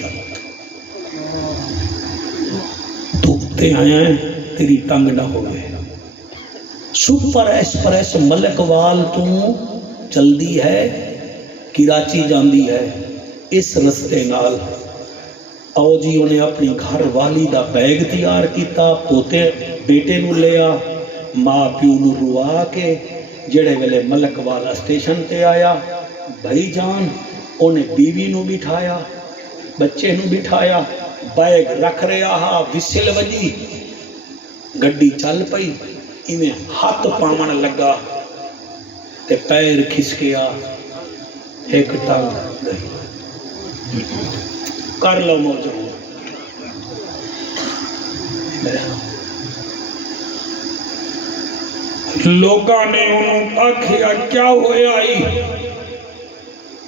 تو تے آیا ہے، تیری ٹنگ نہ ہو گئے. سپر ایکسپریس ملکوال تو چلدی ہے، کراچی جاندی ہے. اس رستے نال آؤ جی انہیں اپنی گھر والی دا بیگ تیار کیتا، پوتے بیٹے نو لیا، ماں پیو نو روا کے جڑے ویلے ملک والا اسٹیشن تے آیا، بھائی جان انہیں بیوی نو بٹھایا، بچے نو بٹھایا، بیگ رکھ رہا ہا، وسل وجی، گڈی چل پئی. انہیں ہاتھ پامن لگا تے پیر کھسکیا، ایک ٹانگ گئی. کر لو موجود لوگاں نے انہوں آکھیا کیا ہویا آئی؟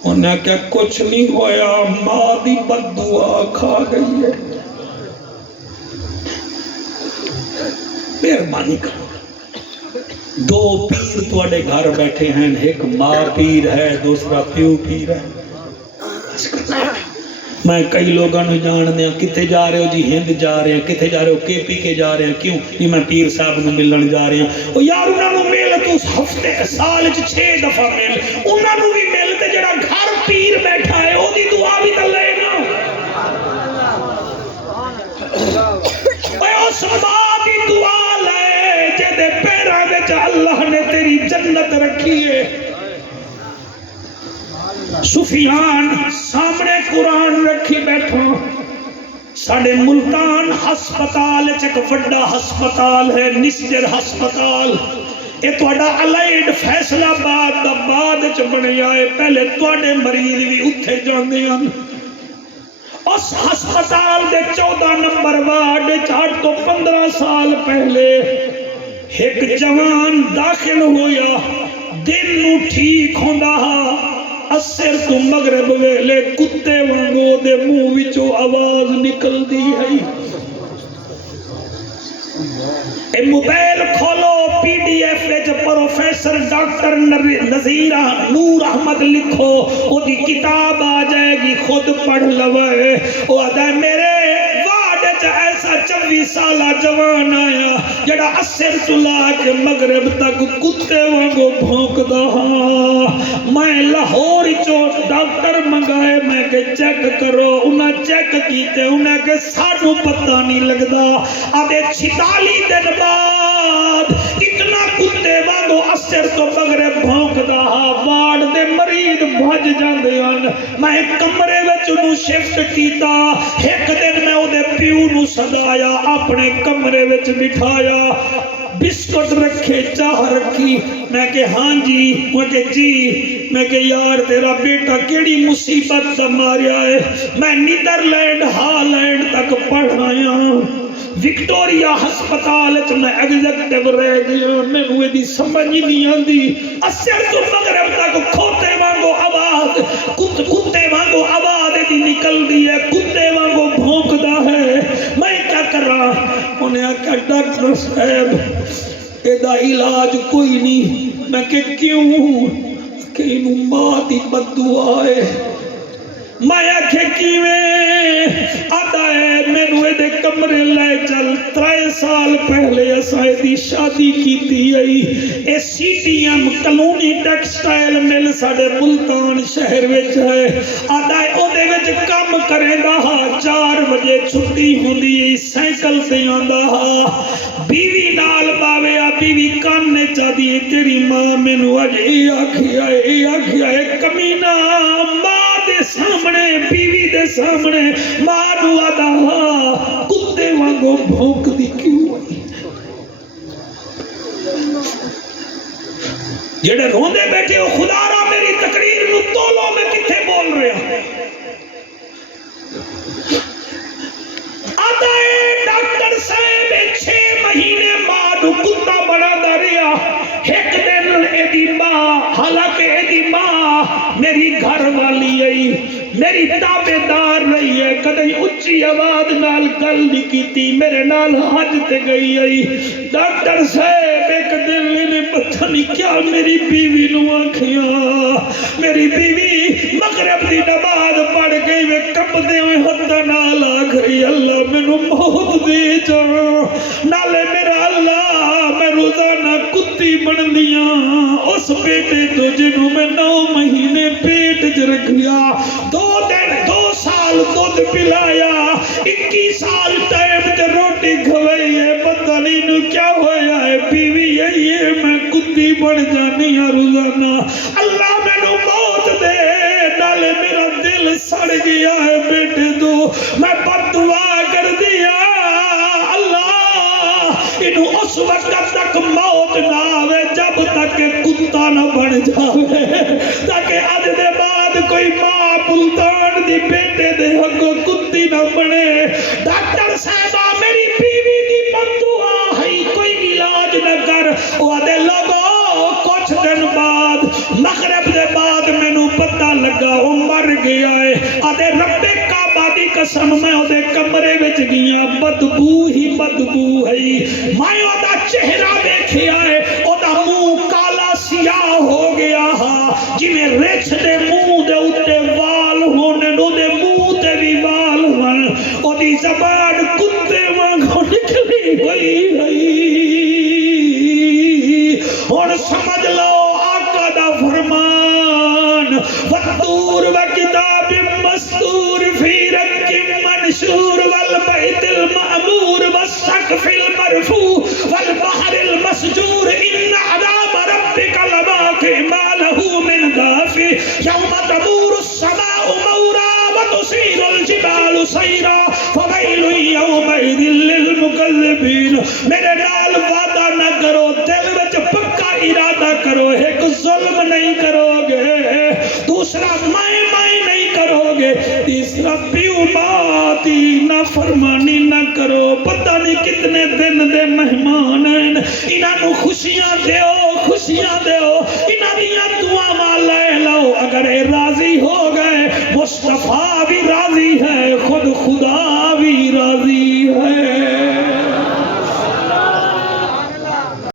انہیں کہا کچھ نہیں ہویا، ماں دی بد دعا کھا گئی ہے. مہربانی کرو دو پیر تواڈے گھر بیٹھے ہیں ایک ماں پیر ہے دوسرا پیو پیر ہے میں کئی لوگوں نے جان دیا کتنے جا رہے ہو جی ہند جا رہے ہیں کتنے جا رہے ہو کے پی کے جا رہے ہیں کیوں جی میں پیر صاحب کو ملن جا رہے ہیں او یار انہاں نوں مل تو ہفتے سال 6 دفعہ مل انہاں نوں بھی مل تے جڑا گھر پیر بیٹھا ہے او دی دعا بھی تے لے نا اے اس ماں دی دعا لے جے دے پیراں وچ اللہ نے تیری جنت رکھی ہے سفیان سامنے قرآن رکھی بیٹھا ساڑھے ملتان ہسپتال ایک وڈا ہسپتال ہے نسجر ہسپتال یہ توڑا الائیڈ فیصلہ بعد بنے آئے پہلے توڑے مریض بھی اتھے جاندے ہیں اس ہسپتال دے 14 نمبر وارڈ 8 تو 15 سال پہلے ایک جوان داخل ہویا دن نو ٹھیک ہوندا اثر تو مغرب ویلے کتے وانگو دے منہ وچوں آواز نکل دی ہے اے موبائل کھولو پی ڈی ایف وچ پروفیسر ڈاکٹر نذیر نور احمد لکھو او دی کتاب آ جائے گی خود پڑھ لوے او آدھا میرے ایسا 24 سالہ جوان آیا جڑا اثر چلا کے مغرب تک کتے وانگو بھونکدا ہاں میں لاہور چو ڈاکٹر منگائے میں کہ چیک کرو انہاں چیک کیتے انہاں کہ سانو پتہ نہیں لگدا آدھے 46 دن بعد اتنا کتے وانگو اثر تو مغرب بھونکدا ہاں وارڈ دے مریض بھج جاندے ہن میں کمرے وچ انہوں شفٹ کیتا ایک دن میں او دے پیو نو صدایا اپنے کمرے وچ بٹھایا بسکٹ رکھے چاہ رکھی میں کہ ہاں جی میں کہ جی میں کہ یار تیرا بیٹا کیڑی مصیبت دا ماریا ہے میں نیدرلینڈ ہالینڈ تک پڑھایا وکٹوریا ہسپتال چ میں ایگزیکٹو رہ گیا مینوں ایدی سمجھ نہیں آندی اثر تو مغرب تک کھوتے وانگو آواز کتے وانگو آواز ایدی نکل دی ہے کتے وانگو بھونکدا ہے میں کیا کر رہا انہیں آکھا ڈاکٹر صاحب ایدہ علاج کوئی نہیں میں کہ کیوں کہ انہوں ماں دی بددعا ہے میں آکھے کیویں آدھا ہے مینوں دے کمرے لے چل 3 سال پہلے اسائے دی شادی کیتی آئی اے C T M colony textile mill ساڑے ملتان شہر وچ ہے آدھا ہے او دے وچ کام کریں دا 4 بجے چھٹی ہوندی سائیکل تے آندا بیوی نال باویا بیوی کاننے چا دی تیری ماں مینوں اج اے آکھیا اے کمینہ ماں دے سامنے بیوی دے سامنے مانو آدھا کتے وانگو بھونک دی کیوں آئی جڑے روندے بیٹھے ہو خدا را میری تقریر نو تولو میں کتھے بول رہے ہیں آدھا ڈاکٹر صاحب 6 مہینے بعد کتا بڑا دریا ایک دن ایدی ماں حالانکہ ایدی ماں میری گھر والی آئی میری تابے دار رہی ہے کدھئی اچھی آواز نال گل نہیں کیتی میرے نال حج تے گئی آئی ڈاکٹر صاحب ایک دن لینے پتہ نہیں کیا میری بیوی نو آنکھیاں میری بیوی مغرب دی نماز پڑھ گئی میں کب دے ہوئے حدہ نال آکھ رہی اللہ میں نو موت دے جا نالے میرا اللہ میں روزانہ کتی بن دیا اس بیٹے تو جنہوں میں 9 مہینے پیٹ ج رکھیا 2 سال دودھ پلایا 21 سال ٹائم تے روٹی کھوائی ہے پتہ نہیں نو کیا ہویا ہے بیوی ہے میں کتی بن جانی ہے روزانہ اللہ میں نو موت دے نالے میرا دل سڑ گیا ہے بیٹے دو میں بددعا کر دیا اللہ انہوں اس وقت تک موت نہ آوے جب تک کتا نہ بن جاوے تاکہ آج دے بعد کوئی ماں ملتان دی بیٹے دے حق کتی نہ بنے ڈاکٹر صاحبہ میری بیوی دی بددعا ہے کوئی علاج نہ کر وہ دے لوگوں کچھ دن بعد مغرب دے بعد میں نو پتہ لگا وہ مر گیا ہے آدھے رب کعبہ دی قسم میں دے کمرے وچ گیا بدبو ہی بدبو ہے میں چہرہ دیکھیا ہے او دا منہ کالا سیاہ ہو گیا جی میں رچ دے منہ دے اتے وال ہونے نو دے منہ تے بھی وال ہون او دی زبان کتے وانگو نکلی ہوئی اور سمجھ لو آقا دا فرمان والطور وکتاب مستور فی رق منشور والبیت المعمور والسقف المرفوع والبحر المسجور ان عذاب ربک لواقع ما له من دافع یوم تمور السماء مورا وتسیر الجبال سیرا فویل یومئذ للمکذبین میرے نال وعدہ نہ کرو دل وچ پکا ارادہ کرو ایک ظلم نہیں کرو گے دوسرا میں نہیں کرو گے تیسرا پیو باتی نہ فرمانی نہ کرو پتہ نہیں کتنے دن دے مہمان ہیں انہاں نو خوشیاں دیو